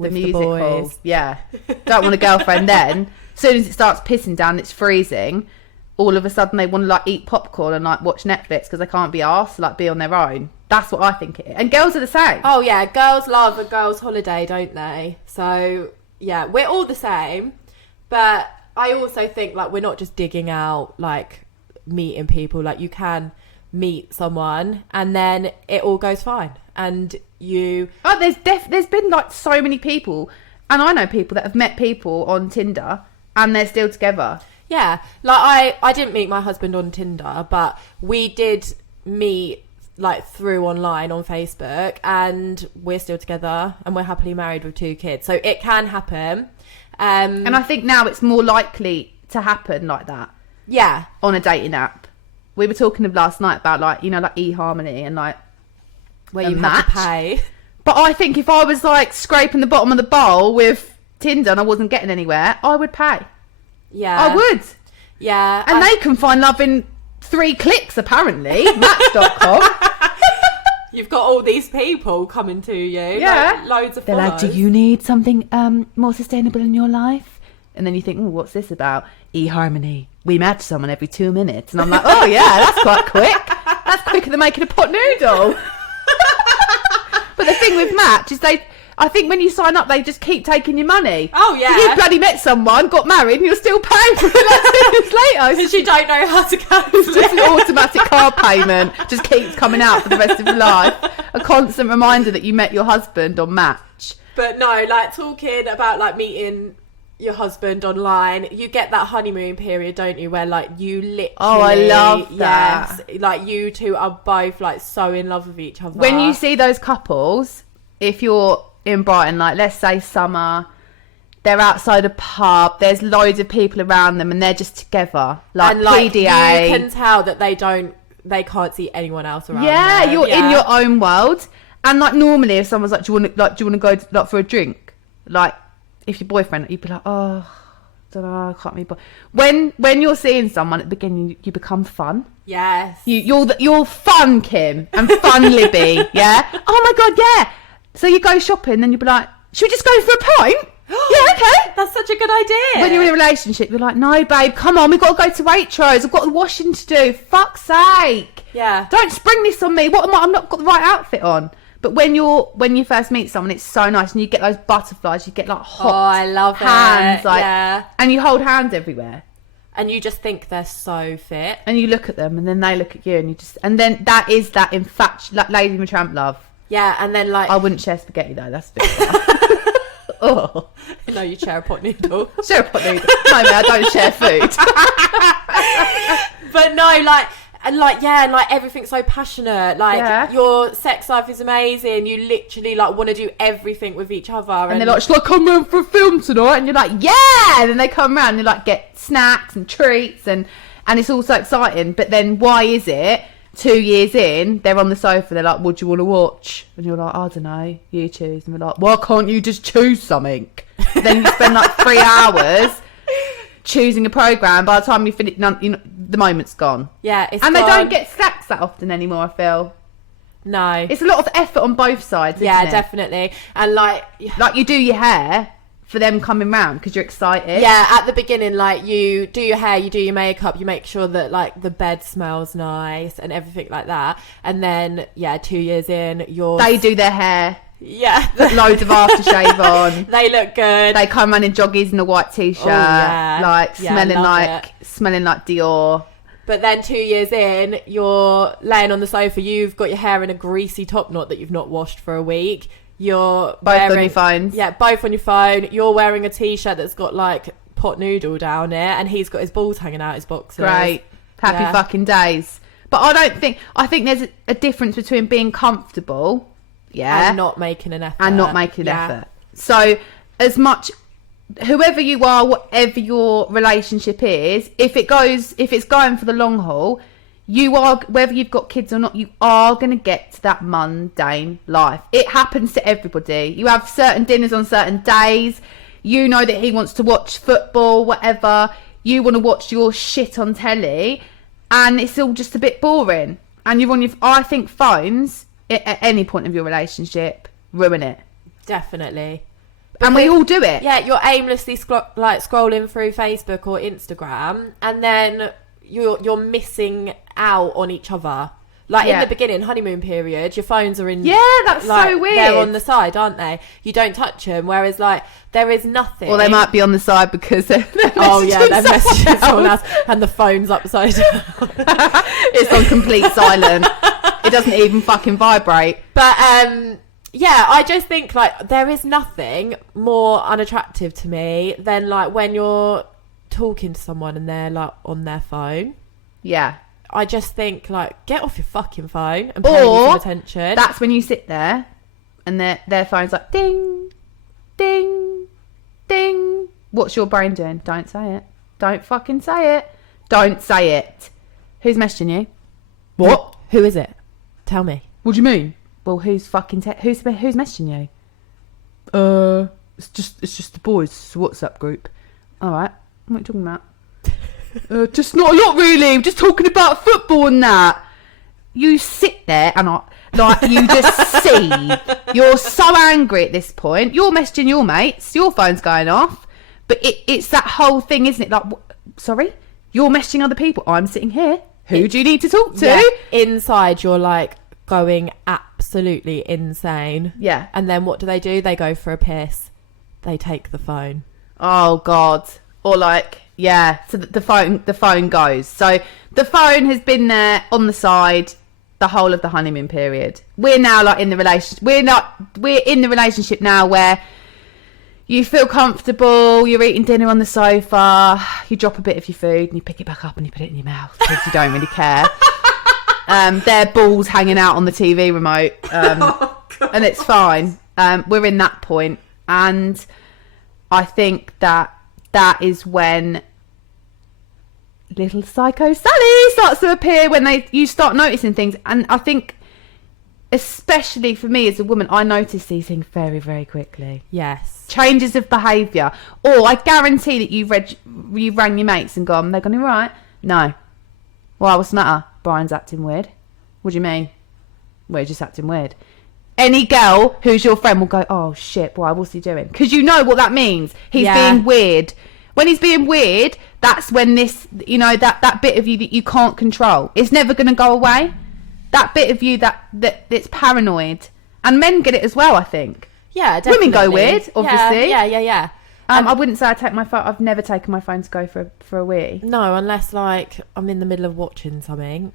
the music hall. Yeah, don't want a girlfriend then. As soon as it starts pissing down, it's freezing. All of a sudden they want to like eat popcorn and like watch Netflix because they can't be asked to like be on their own. That's what I think it is. And girls are the same. Oh yeah, girls love a girl's holiday, don't they? So yeah, we're all the same. But I also think like we're not just digging out like meeting people. Like you can meet someone and then it all goes fine and you there's been like so many people, and I know people that have met people on Tinder and they're still together. Yeah, like I didn't meet my husband on Tinder, but we did meet like through online on Facebook and we're still together and we're happily married with 2 kids, so it can happen. And I think now it's more likely to happen like that. Yeah, on a dating app. We were talking last night about like, you know, like eHarmony and like where you have to pay. But I think if I was like scraping the bottom of the bowl with Tinder and I wasn't getting anywhere, I would pay. Yeah, I would. Yeah, and they can find love in 3 clicks apparently. Match.com. You've got all these people coming to you. Yeah, like, loads of. They're follows. like, do you need something more sustainable in your life? And then you think, what's this about? eHarmony. We match someone every 2 minutes. And I'm like, oh yeah, that's quite quick. That's quicker than making a pot noodle. But the thing with Match is I think when you sign up, they just keep taking your money. Oh yeah. You bloody met someone, got married, and you're still paying for it like 2 years later. Because you don't know how to cancel It's just an automatic card payment. Just keeps coming out for the rest of your life. A constant reminder that you met your husband on Match. But no, like talking about like meeting your husband online, you get that honeymoon period, don't you, where like you literally I love that. Yes, like you two are both like so in love with each other. When you see those couples, if you're in Brighton, like let's say summer, they're outside a pub, there's loads of people around them and they're just together, like, and, like PDA. You can tell that they can't see anyone else around them. You're in your own world. And like normally if someone's like, do you want to go like for a drink, like if your boyfriend, you'd be like, oh, I don't know, I can't be. When you're seeing someone at the beginning, you become fun. Yes. You're fun, Kim, and fun, Libby. Yeah. Oh my God, yeah. So you go shopping, and you'd be like, should we just go for a pint? Yeah, okay. That's such a good idea. When you're in a relationship, you're like, no, babe, come on, we've got to go to Waitrose. I've got the washing to do. Fuck's sake. Yeah. Don't spring this on me. What am I? I'm not got the right outfit on. But when you first meet someone, it's so nice, and you get those butterflies. You get like hot I love hands, it. like, yeah. And you hold hands everywhere, and you just think they're so fit. And you look at them, and then they look at you, and then that is that like Lady and the Tramp love. Yeah, and then like I wouldn't share spaghetti though. That's a bit far. Oh no, you share a pot noodle. Share a pot noodle. No, man, I don't share food. But no, like. And like, yeah, and like everything's so passionate. Like your sex life is amazing. You literally like want to do everything with each other. And they're like, shall I come round for a film tonight? And you're like, yeah. And then they come round and you like get snacks and treats and it's all so exciting. But then why is it 2 years in, they're on the sofa, they're like, what do you want to watch? And you're like, I don't know, you choose. And we're like, why can't you just choose something? Then you spend like 3 hours choosing a programme. By the time you finish, the moment's gone. Yeah, it's and gone. They don't get snacks that often anymore, I feel. No. It's a lot of effort on both sides, isn't yeah, it? definitely. And like you do your hair for them coming round because you're excited. Yeah, at the beginning, like, you do your hair, you do your makeup, you make sure that like the bed smells nice and everything like that. And then 2 years in, they do their hair. Yeah. Put loads of aftershave on. They look good. They come around in joggies and a white t-shirt. Smelling like Dior. But then 2 years in, you're laying on the sofa, you've got your hair in a greasy top knot that you've not washed for a week. You're both on your phones. Yeah, both on your phone. You're wearing a t-shirt that's got like pot noodle down it, and he's got his balls hanging out his boxers. Great. Happy fucking days. But I think there's a difference between being comfortable, and not making an effort. So as much, whoever you are, whatever your relationship is, if it's going for the long haul, you are, whether you've got kids or not, you are going to get to that mundane life. It happens to everybody. You have certain dinners on certain days. You know that he wants to watch football, whatever. You want to watch your shit on telly, and it's all just a bit boring. And you're on your, I think phones, at any point of your relationship, ruin it. Definitely. And we all do it. Yeah, you're aimlessly scrolling through Facebook or Instagram, and then you're missing out on each other. Like in the beginning, honeymoon period, your phones are in. Yeah, that's so weird. They're on the side, aren't they? You don't touch them. Whereas, like, there is nothing. Or they might be on the side because they're they're messaging someone else, and the phone's upside down. It's on complete silent. It doesn't even fucking vibrate. But I just think like there is nothing more unattractive to me than like when you're talking to someone and they're like on their phone. Yeah. I just think like get off your fucking phone and pay me some attention. That's when you sit there and their phone's like ding, ding, ding. What's your brain doing? Don't say it. Don't fucking say it. Don't say it. Who's messaging you? What? Who is it? Tell me. What do you mean? Well, who's messaging you? It's just the boys' WhatsApp group. All right. What are you talking about? Just not a lot, really. We're just talking about football and that. You sit there and you just see. You're so angry at this point. You're messaging your mates. Your phone's going off. But it's that whole thing, isn't it? Like, sorry? You're messaging other people. I'm sitting here. Who do you need to talk to? Yeah. Inside, you're like going absolutely insane. Yeah. And then what do? They go for a piss. They take the phone. Oh, God. Or like... Yeah, so the phone goes. So the phone has been there on the side the whole of the honeymoon period. We're now like in the relationship. We're in the relationship now where you feel comfortable. You're eating dinner on the sofa. You drop a bit of your food and you pick it back up and you put it in your mouth because you don't really care. Their balls hanging out on the TV remote, and it's fine. We're in that point, and I think that is when little psycho Sally starts to appear, when you start noticing things. And I think, especially for me as a woman, I notice these things very, very quickly. Yes. Changes of behaviour. Or I guarantee that you rang your mates and gone, they're going all right? No. Why, what's the matter? Brian's acting weird. What do you mean? We're just acting weird. Any girl who's your friend will go, oh shit, why, what's he doing? Because you know what that means. He's being weird. When he's being weird, that's when this, that bit of you that you can't control, it's never going to go away. That bit of you that's paranoid. And men get it as well, I think. Yeah, definitely. Women go weird, obviously. Yeah. I wouldn't say I take my phone. I've never taken my phone to go for a wee. No, unless like I'm in the middle of watching something.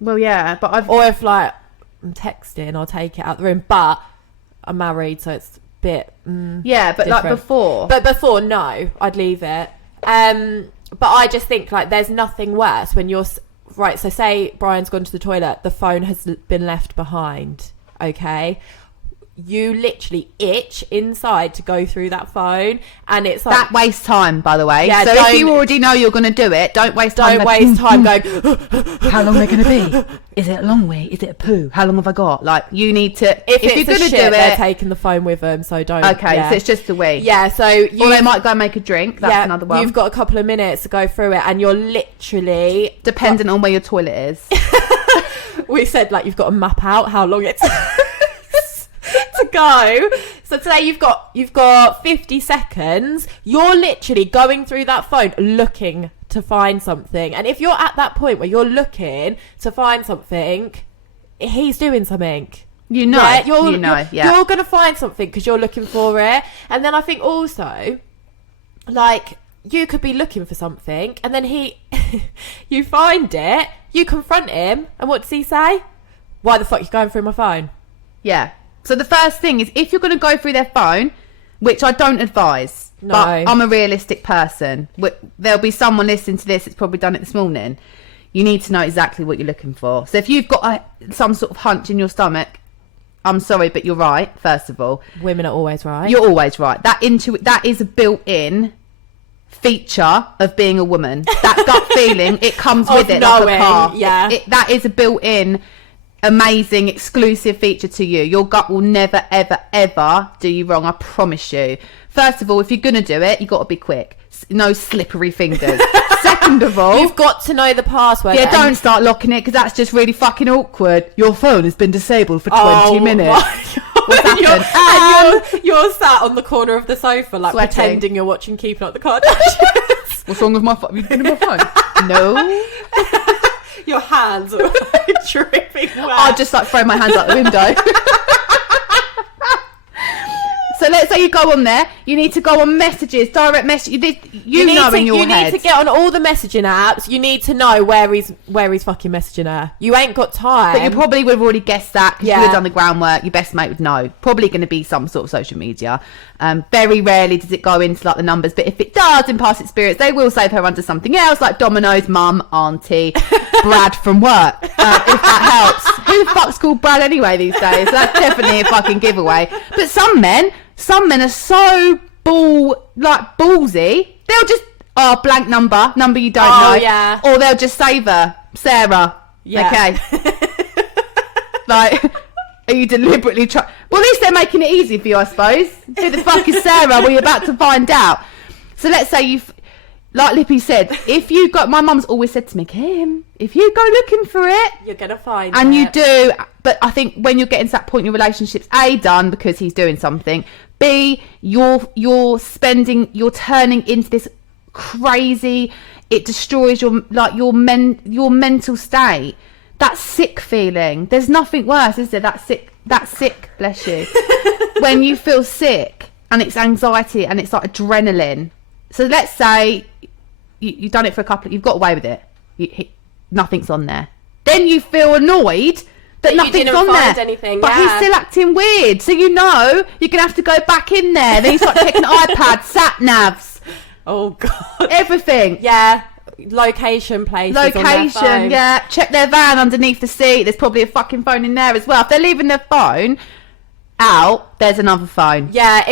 Well, yeah, but or if like I'm texting, I'll take it out the room. But I'm married, so it's a bit but different. Like before. But before, no, I'd leave it. But I just think like there's nothing worse when you're right. So say Brian's gone to the toilet, the phone has been left behind. Okay, you literally itch inside to go through that phone, and it's like that wastes time, by the way. Yeah, so if you already know you're going to do it, don't waste time. Don't waste time going. How long are they going to be? Is it a long wee? Is it a poo? How long have I got? Like, you need to. If you're going to do it, they're taking the phone with them, so don't. Okay, so it's just a wee. Yeah, so or they might go and make a drink. That's another one. You've got a couple of minutes to go through it, and you're literally dependent on where your toilet is. We said like you've got to map out how long it takes to go. So today you've got 50 seconds. You're literally going through that phone looking to find something. And if you're at that point where you're looking to find something, he's doing something. You're going to find something because you're looking for it. And then I think also, like, you could be looking for something and then you find it, you confront him, and what does he say? Why the fuck are you going through my phone? Yeah. So the first thing is, if you're going to go through their phone, which I don't advise, but I'm a realistic person. There'll be someone listening to this that's probably done it this morning. You need to know exactly what you're looking for. So if you've got some sort of hunch in your stomach, I'm sorry, but you're right, first of all. Women are always right. You're always right. That is a built-in feature of being a woman. That gut feeling, it comes with it like a car. Yeah. That is a built-in, amazing, exclusive feature to you. Your gut will never, ever, ever do you wrong. I promise you. First of all, if you're going to do it, you've got to be quick. No slippery fingers. Second of all, you've got to know the password. Yeah, don't start locking it, because that's just really fucking awkward. Your phone has been disabled for 20 minutes. What's happened? You're sat on the corner of the sofa, like sweating, pretending you're watching Keeping Up the Kardashians. What's wrong with my phone? Have you been in my phone? No. Your hands are like dripping wet. I'll just like throw my hands out the window. So let's say you go on there, you need to go on messages, direct message. You know in your head. You need to get on all the messaging apps. You need to know where he's fucking messaging her. You ain't got time. But you probably would have already guessed that, because you would have done the groundwork. Your best mate would know. Probably going to be some sort of social media. Very rarely does it go into like the numbers, but if it does, in past experience, they will save her under something else, like Domino's, mum, auntie, Brad from work. If that helps. Who the fuck's called Brad anyway these days? That's definitely a fucking giveaway. But some men are so ballsy. They'll just blank number you don't know. Yeah. Or they'll just save her, Sarah. Yeah. Okay. Like, are you deliberately trying? Well, at least they're making it easy for you, I suppose. Who the fuck is Sarah? Well, you're about to find out. So let's say like Lippy said, if you got, my mum's always said to me, Kim, if you go looking for it, you're gonna find and it. You do. But I think when you're getting to that point in your relationship's A, done because he's doing something, B, you're turning into this crazy, it destroys your mental state. That sick feeling. There's nothing worse, is there? That sick, bless you. When you feel sick and it's anxiety and it's like adrenaline. So let's say you've done it for you've got away with it. Nothing's on there. Then you feel annoyed that nothing's on there. Anything, but he's still acting weird. So you're going to have to go back in there. Then you start checking iPads, sat navs. Oh, God. Everything. Yeah. Location, places on their phone. Yeah. Check their van underneath the seat. There's probably a fucking phone in there as well. If they're leaving their phone out, there's another phone. Yeah,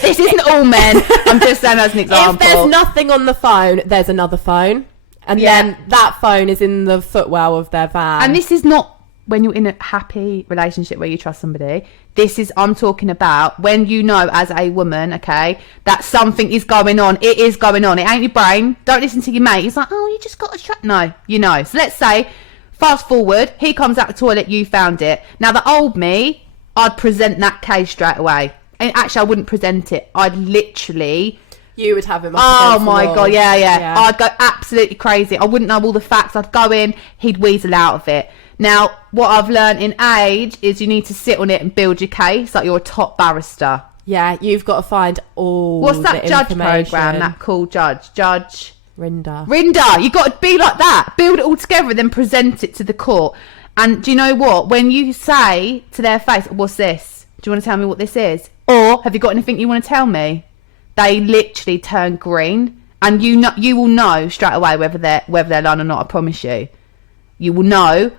this isn't all men. I'm just saying as an example. If there's nothing on the phone, there's another phone. And then that phone is in the footwell of their van. And this is not when you're in a happy relationship where you trust somebody. I'm talking about when you know as a woman, okay, that something is going on. It is going on. It ain't your brain. Don't listen to your mate. He's like, oh, you just got to try. No, you know. So let's say, fast forward, he comes out the toilet, you found it. Now, the old me, I'd present that case straight away. And actually, I wouldn't present it. I'd literally... You would have him up Oh against the my wall. God, yeah. I'd go absolutely crazy. I wouldn't know all the facts. I'd go in, he'd weasel out of it. Now, what I've learned in age is you need to sit on it and build your case like you're a top barrister. Yeah, you've got to find all What's that the judge information. program, that cool judge? Judge... Rinda. You've got to be like that. Build it all together and then present it to the court. And do you know what? When you say to their face, what's this? Do you want to tell me what this is? Or have you got anything you want to tell me? They literally turn green, and you will know straight away whether they're lying or not. I promise you, you will know.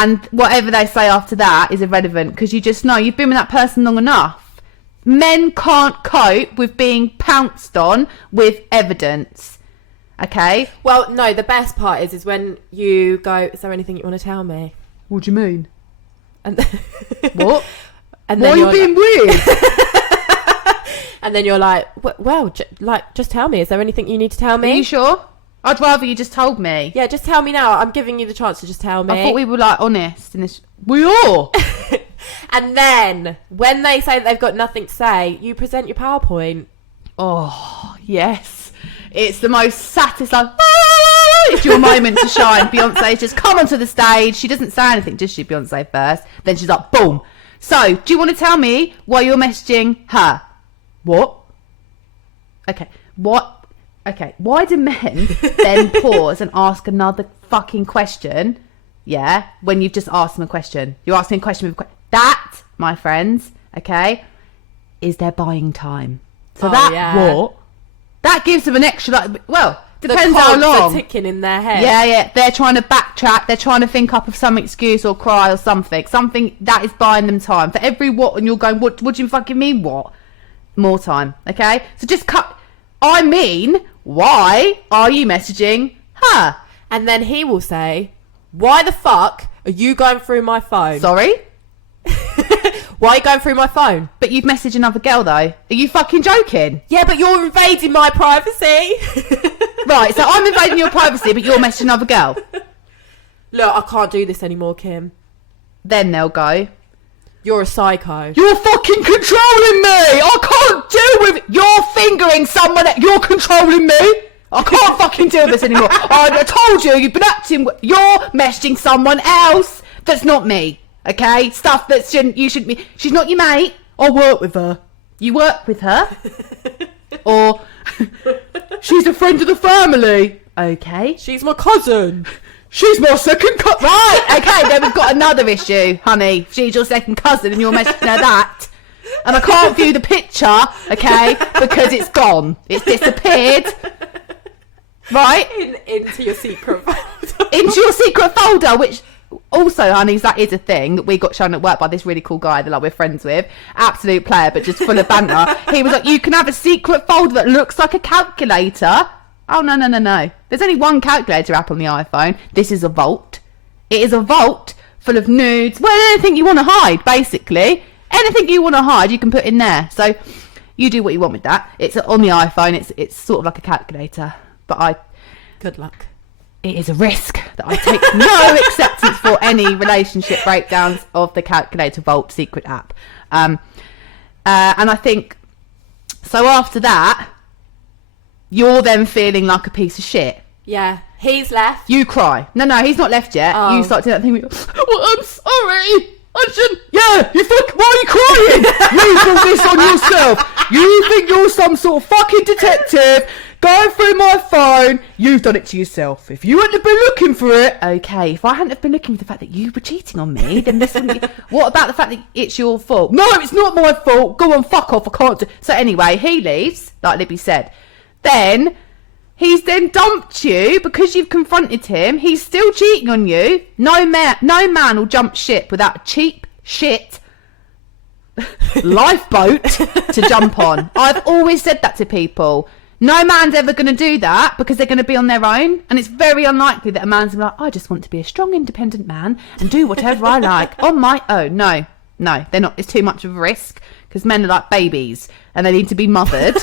And whatever they say after that is irrelevant, because you just know you've been with that person long enough. Men can't cope with being pounced on with evidence. Okay? Well, no, the best part is when you go, is there anything you want to tell me? What do you mean? And what? And then why are you being weird? And then you're like, well, just tell me. Is there anything you need to tell me? Are you sure? I'd rather you just told me. Yeah, just tell me now. I'm giving you the chance to just tell me. I thought we were like honest in this. We are. And then when they say that they've got nothing to say, you present your PowerPoint. Oh, yes. It's the most satisfying. It's your moment to shine. Beyonce's just come onto the stage. She doesn't say anything, does she, Beyonce first? Then she's like, boom. So, do you want to tell me why you're messaging her? What? Okay. What? Okay. Why do men then pause and ask another fucking question? Yeah. When you've just asked them a question. You're asking a question with a question. That, my friends, okay, is their buying time. So that gives them an extra, depends how long. The ticking in their head. Yeah. They're trying to backtrack. They're trying to think up of some excuse or cry or something. Something that is buying them time. For every what, and you're going, what do you fucking mean what? More time, okay? So just why are you messaging her? And then he will say, why the fuck are you going through my phone? Sorry? Why are you going through my phone? But you've messaged another girl, though. Are you fucking joking? Yeah, but you're invading my privacy. Right, so I'm invading your privacy, but you're messaging another girl. Look, I can't do this anymore, Kim. Then they'll go, you're a psycho. You're fucking controlling me! I can't deal with it! You're fingering someone you're controlling me! I can't fucking deal with this anymore. I told you, you've been acting... You're messaging someone else that's not me. Okay? Stuff that you shouldn't be... She's not your mate. I work with her. You work with her? Or... She's a friend of the family. Okay. She's my cousin. She's my second cousin. Right, okay, then we've got another issue, honey. She's your second cousin and you're messaging her that. And I can't view the picture, okay, because it's gone. It's disappeared. Right? Into your secret folder. Into your secret folder, which... Also, honeys, that is a thing that we got shown at work by this really cool guy that we're friends with. Absolute player, but just full of banter. He was like, you can have a secret folder that looks like a calculator. Oh, no. There's only one calculator app on the iPhone. This is a vault. It is a vault full of nudes. Well, anything you want to hide, basically. Anything you want to hide, you can put in there. So you do what you want with that. It's on the iPhone. It's sort of like a calculator. But Good luck. It is a risk that I take no acceptance for any relationship breakdowns of the Calculator Vault secret app. And I think, so after that, you're then feeling like a piece of shit. Yeah, he's left. You cry. No, he's not left yet. Oh. You start doing that thing well, I'm sorry. I shouldn't. Yeah, why are you crying? You brought this on yourself. You think you're some sort of fucking detective going through my phone. You've done it to yourself. If you hadn't have been looking for it, okay. If I hadn't have been looking for the fact that you were cheating on me, then this wouldn't be... What about the fact that it's your fault? No, it's not my fault. Go on, fuck off. I can't do... So anyway, he leaves, like Libby said. Then... He's then dumped you because you've confronted him. He's still cheating on you. No man will jump ship without a cheap shit lifeboat to jump on. I've always said that to people. No man's ever going to do that because they're going to be on their own. And it's very unlikely that a man's going to be like, I just want to be a strong, independent man and do whatever I like on my own. No, they're not. It's too much of a risk because men are like babies and they need to be mothered.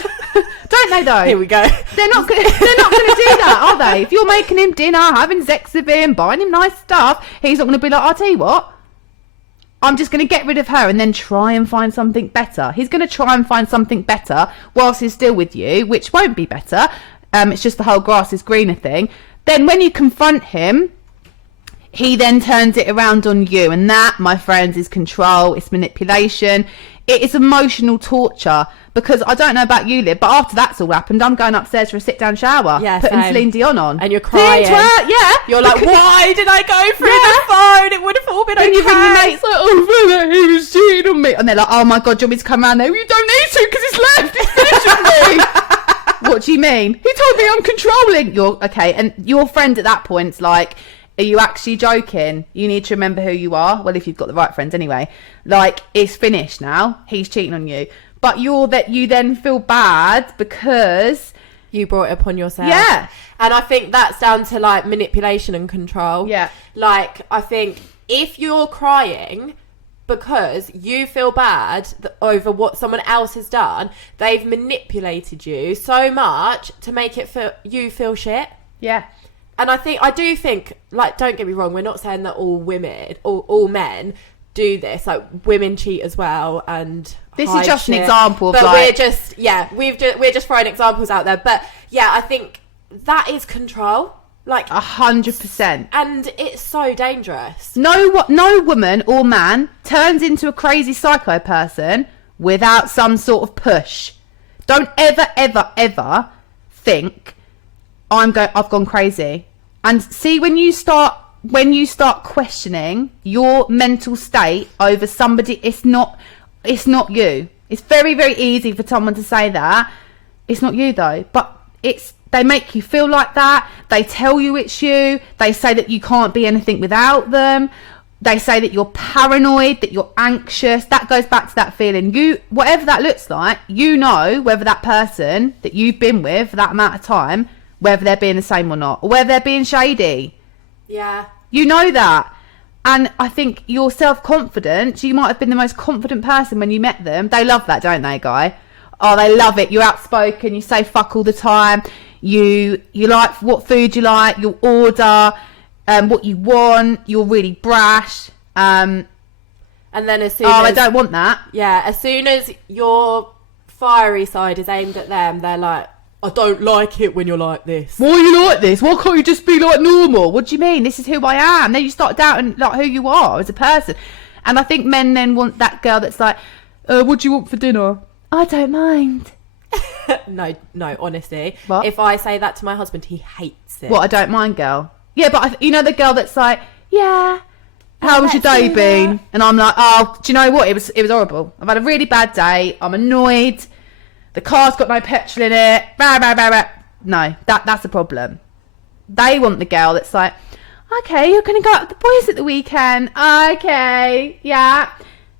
Don't they though? Here we go. They're not going to do that, are they? If you're making him dinner, having sex with him, buying him nice stuff, he's not going to be like, I'll tell you what, I'm just going to get rid of her and then try and find something better. He's going to try and find something better whilst he's still with you, which won't be better. It's just the whole grass is greener thing. Then when you confront him, he then turns it around on you. And that, my friends, is control. It's manipulation. It is emotional torture. Because I don't know about you, Lib, but after that's all happened, I'm going upstairs for a sit-down shower. Yeah, putting same. Celine Dion on. And you're crying. Yeah. You're like, why did I go through the phone? It would have all been okay. And you ring your mates like, oh, he was cheating on me. And they're like, oh my God, do you want me to come around there? You don't need to because he's left. He's finished with me. What do you mean? He told me I'm controlling. Okay, and your friend at that point's like, Are you actually joking? You need to remember who you are. Well, if you've got the right friends anyway. Like, it's finished now. He's cheating on you. But you then feel bad because... You brought it upon yourself. Yeah. And I think that's down to, like, manipulation and control. Yeah. Like, I think if you're crying because you feel bad over what someone else has done, they've manipulated you so much to make it you feel shit. Yeah. And I do think, like, don't get me wrong, we're not saying that all women, all men do this. Like, women cheat as well, and this is just an example of, but like... we're just throwing examples out there. But yeah, I think that is control. Like 100%. And it's so dangerous. No woman or man turns into a crazy psycho person without some sort of push. Don't ever think I've gone crazy. And see, when you start questioning your mental state over somebody, it's not you. It's very, very easy for someone to say that. It's not you though, but they make you feel like that. They tell you it's you. They say that you can't be anything without them. They say that you're paranoid, that you're anxious. That goes back to that feeling. Whatever that looks like, you know whether that person that you've been with for that amount of time, whether they're being the same or not, or whether they're being shady. Yeah. You know that. And I think your self-confidence, you might have been the most confident person when you met them. They love that, don't they, Guy? Oh, they love it. You're outspoken. You say fuck all the time. You like what food you like. You'll order what you want. You're really brash. And then as soon as... I don't want that. Yeah, as soon as your fiery side is aimed at them, they're like, I don't like it when you're like this. Why are you like this? Why can't you just be like normal? What do you mean? This is who I am. Then you start doubting like who you are as a person. And I think men then want that girl that's like, what do you want for dinner? I don't mind. No, honestly. What? If I say that to my husband, he hates it. What, I don't mind girl? Yeah, but you know the girl that's like, yeah, how was your day been? And I'm like, oh, do you know what? It was horrible. I've had a really bad day. I'm annoyed. The car's got no petrol in it. Rah, rah, rah, rah. No, that's the problem. They want the girl that's like, okay, you're going to go out with the boys at the weekend. Okay, yeah.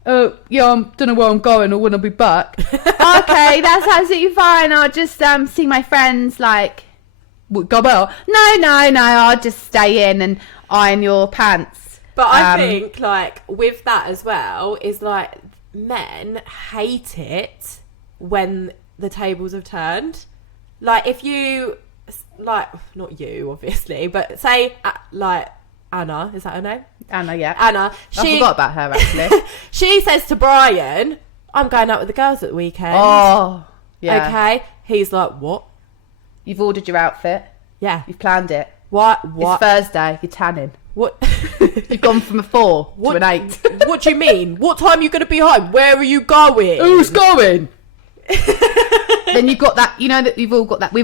Yeah, I don't know where I'm going or when I'll be back. Okay, that's absolutely fine. I'll just see my friends, like, go out. No, I'll just stay in and iron your pants. But I think, like, with that as well, is like, men hate it when the tables have turned. Like, if you, like, not you, obviously, but say, like, Anna, is that her name? Anna, yeah. Anna. I forgot about her, actually. She says to Brian, I'm going out with the girls at the weekend. Oh, yeah. Okay. He's like, what? You've ordered your outfit. Yeah. You've planned it. What? It's Thursday. You're tanning. What? You've gone from a 4 to an 8. What do you mean? What time are you going to be home? Where are you going? Who's going? Then you've got that, you know that we've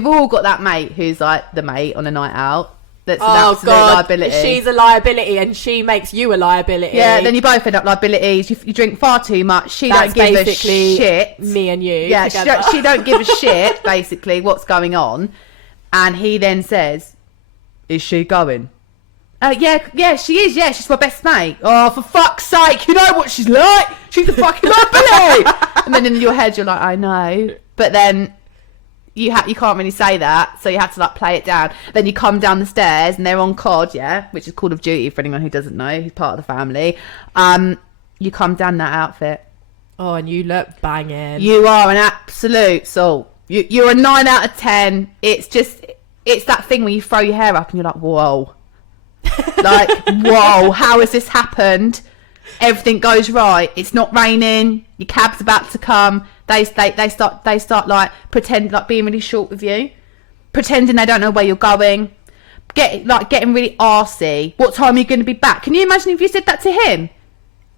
all got that mate who's like the mate on a night out. That's an absolute liability. She's a liability and she makes you a liability. Yeah, then you both end up liabilities. You drink far too much. She don't give a shit. Me and you. Yeah, she don't give a shit, basically, what's going on. And he then says, is she going? Yeah, she is. Yeah, she's my best mate. Oh, for fuck's sake, you know what she's like? She's a fucking liability. And then in your head, you're like, I know. But then you can't really say that, so you have to like play it down. Then you come down the stairs and they're on COD, yeah, which is Call of Duty for anyone who doesn't know, who's part of the family. You come down that outfit. Oh, and you look banging. You are an absolute soul. You're a 9 out of 10. It's that thing where you throw your hair up and you're like, whoa. Like, whoa, how has this happened? Everything goes right. It's not raining. Your cab's about to come. They start like pretend like being really short with you, pretending they don't know where you're going, getting really arsey. What time are you going to be back? Can you imagine if you said that to him?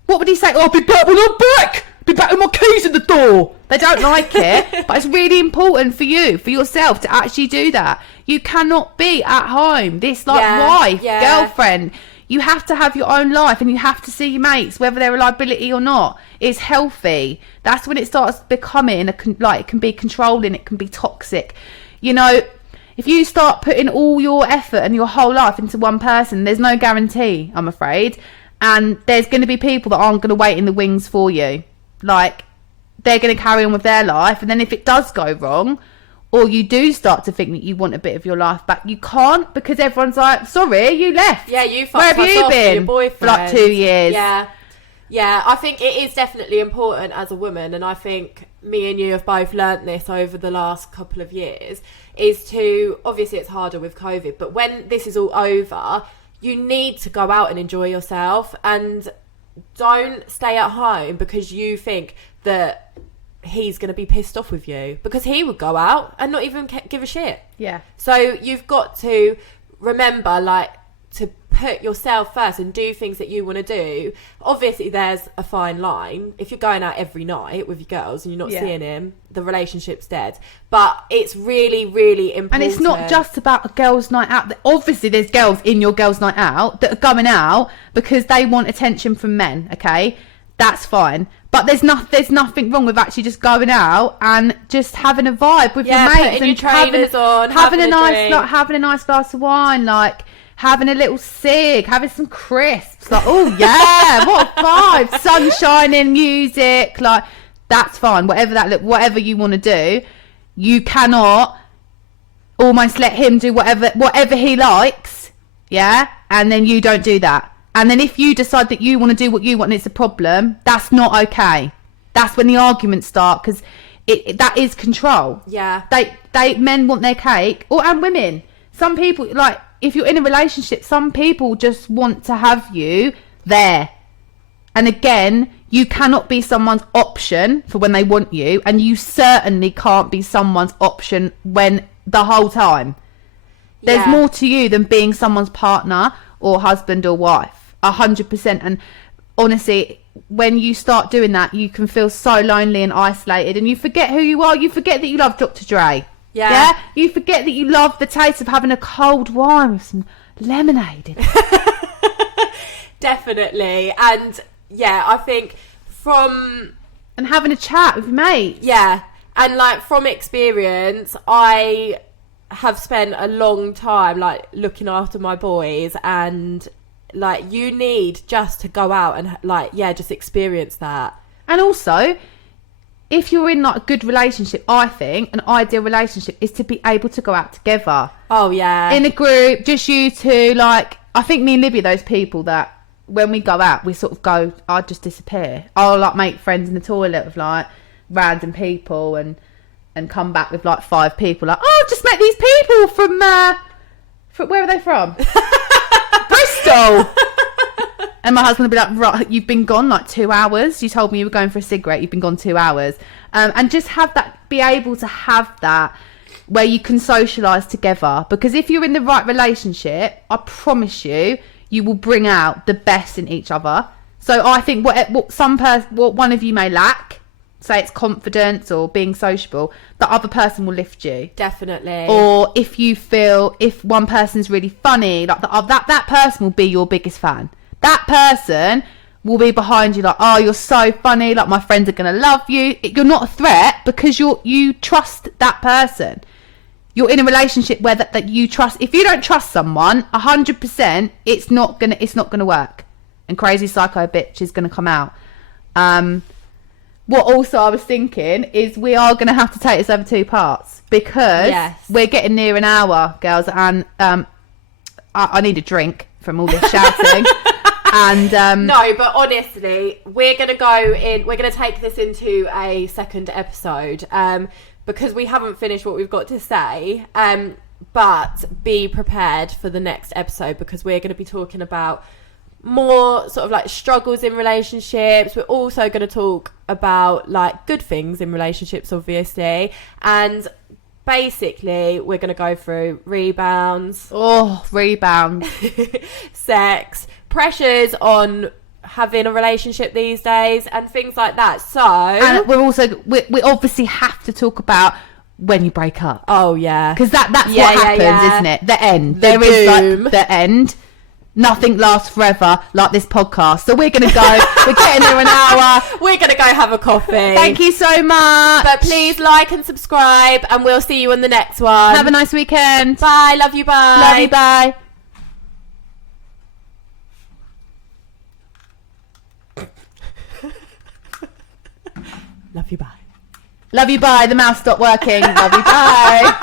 What would he say? Oh, I'll be back when I'm back. Be back with my keys in the door. They don't like it, but it's really important for you, for yourself, to actually do that. You cannot be at home. This wife, girlfriend. You have to have your own life and you have to see your mates, whether they're a liability or not. It's healthy. That's when it starts becoming, it can be controlling, it can be toxic. You know, If you start putting all your effort and your whole life into one person, there's no guarantee, I'm afraid. And there's going to be people that aren't going to wait in the wings for you. Like, they're going to carry on with their life. And then if it does go wrong, or you do start to think that you want a bit of your life back, you can't, because everyone's like, sorry, you left. Yeah, you fucked Where have you off with been your boyfriend for like 2 years? Yeah, I think it is definitely important as a woman, and I think me and you have both learnt this over the last couple of years, is to, obviously it's harder with COVID, but when this is all over, you need to go out and enjoy yourself, and don't stay at home because you think that he's going to be pissed off with you, because he would go out and not even give a shit. Yeah. So you've got to remember, like, to put yourself first and do things that you want to do. Obviously, there's a fine line. If you're going out every night with your girls and you're not seeing him, the relationship's dead. But it's really, really important. And it's not just about a girls' night out. Obviously, there's girls in your girls' night out that are going out because they want attention from men, okay? That's fine. But there's nothing wrong with actually just going out and just having a vibe with your mates, and your trainers on, having a nice glass of wine, like having a little cig, having some crisps, like, oh yeah, what a vibe, sun shining, music, like, that's fine. Whatever you want to do, you cannot almost let him do whatever he likes, yeah, and then you don't do that. And then if you decide that you want to do what you want and it's a problem, that's not okay. That's when the arguments start, because that is control. Yeah. Men want their cake, and women. Some people, like, if you're in a relationship, some people just want to have you there. And again, you cannot be someone's option for when they want you, and you certainly can't be someone's option when the whole time. There's more to you than being someone's partner or husband or wife. 100%. And honestly, when you start doing that, you can feel so lonely and isolated, and you forget who you are. You forget that you love Dr. Dre. Yeah. You forget that you love the taste of having a cold wine with some lemonade in it. Definitely. And yeah, I think and having a chat with your mates. Yeah. And like, from experience, I have spent a long time like looking after my boys, and like, you need just to go out and like, just experience that. And also, if you're in like a good relationship, I think an ideal relationship is to be able to go out together. Oh yeah. In a group, just you two. Like, I think me and Libby are those people that when we go out, we sort of go, I'll just disappear. I'll like make friends in the toilet with like random people and come back with like 5 people. Like, oh, just met these people from where are they from? Bristol. And my husband would be like, right, you've been gone like 2 hours. You told me you were going for a cigarette. You've been gone 2 hours. And just be able to have that where you can socialise together. Because if you're in the right relationship, I promise you, you will bring out the best in each other. So I think what one of you may lack, say it's confidence or being sociable, the other person will lift you. Definitely. Or if one person's really funny, like that person will be your biggest fan. That person will be behind you, like, oh, you're so funny, like, my friends are going to love you. You're not a threat because you trust that person. You're in a relationship where that you trust. If you don't trust someone, 100%, it's not gonna work. And crazy psycho bitch is gonna come out. What also I was thinking is we are gonna have to take this over 2 parts, because we're getting near an hour, girls, and I need a drink from all this shouting. And no, but honestly, we're gonna take this into a second episode, because we haven't finished what we've got to say. But be prepared for the next episode, because we're going to be talking about more sort of like struggles in relationships. We're also going to talk about like good things in relationships, obviously, and basically we're going to go through rebounds, sex, pressures on having a relationship these days, and things like that. So, and we obviously have to talk about when you break up. Oh yeah, because that's what happens, isn't it? The end. There is like the end. Nothing lasts forever like this podcast. So we're going to go. We're getting there an hour. We're going to go have a coffee. Thank you so much. But please like and subscribe, and we'll see you on the next one. Have a nice weekend. Bye. Love you. Bye. Love you. Bye. Love you. Bye. Love you. Bye. The mouse stopped working. Love you. Bye.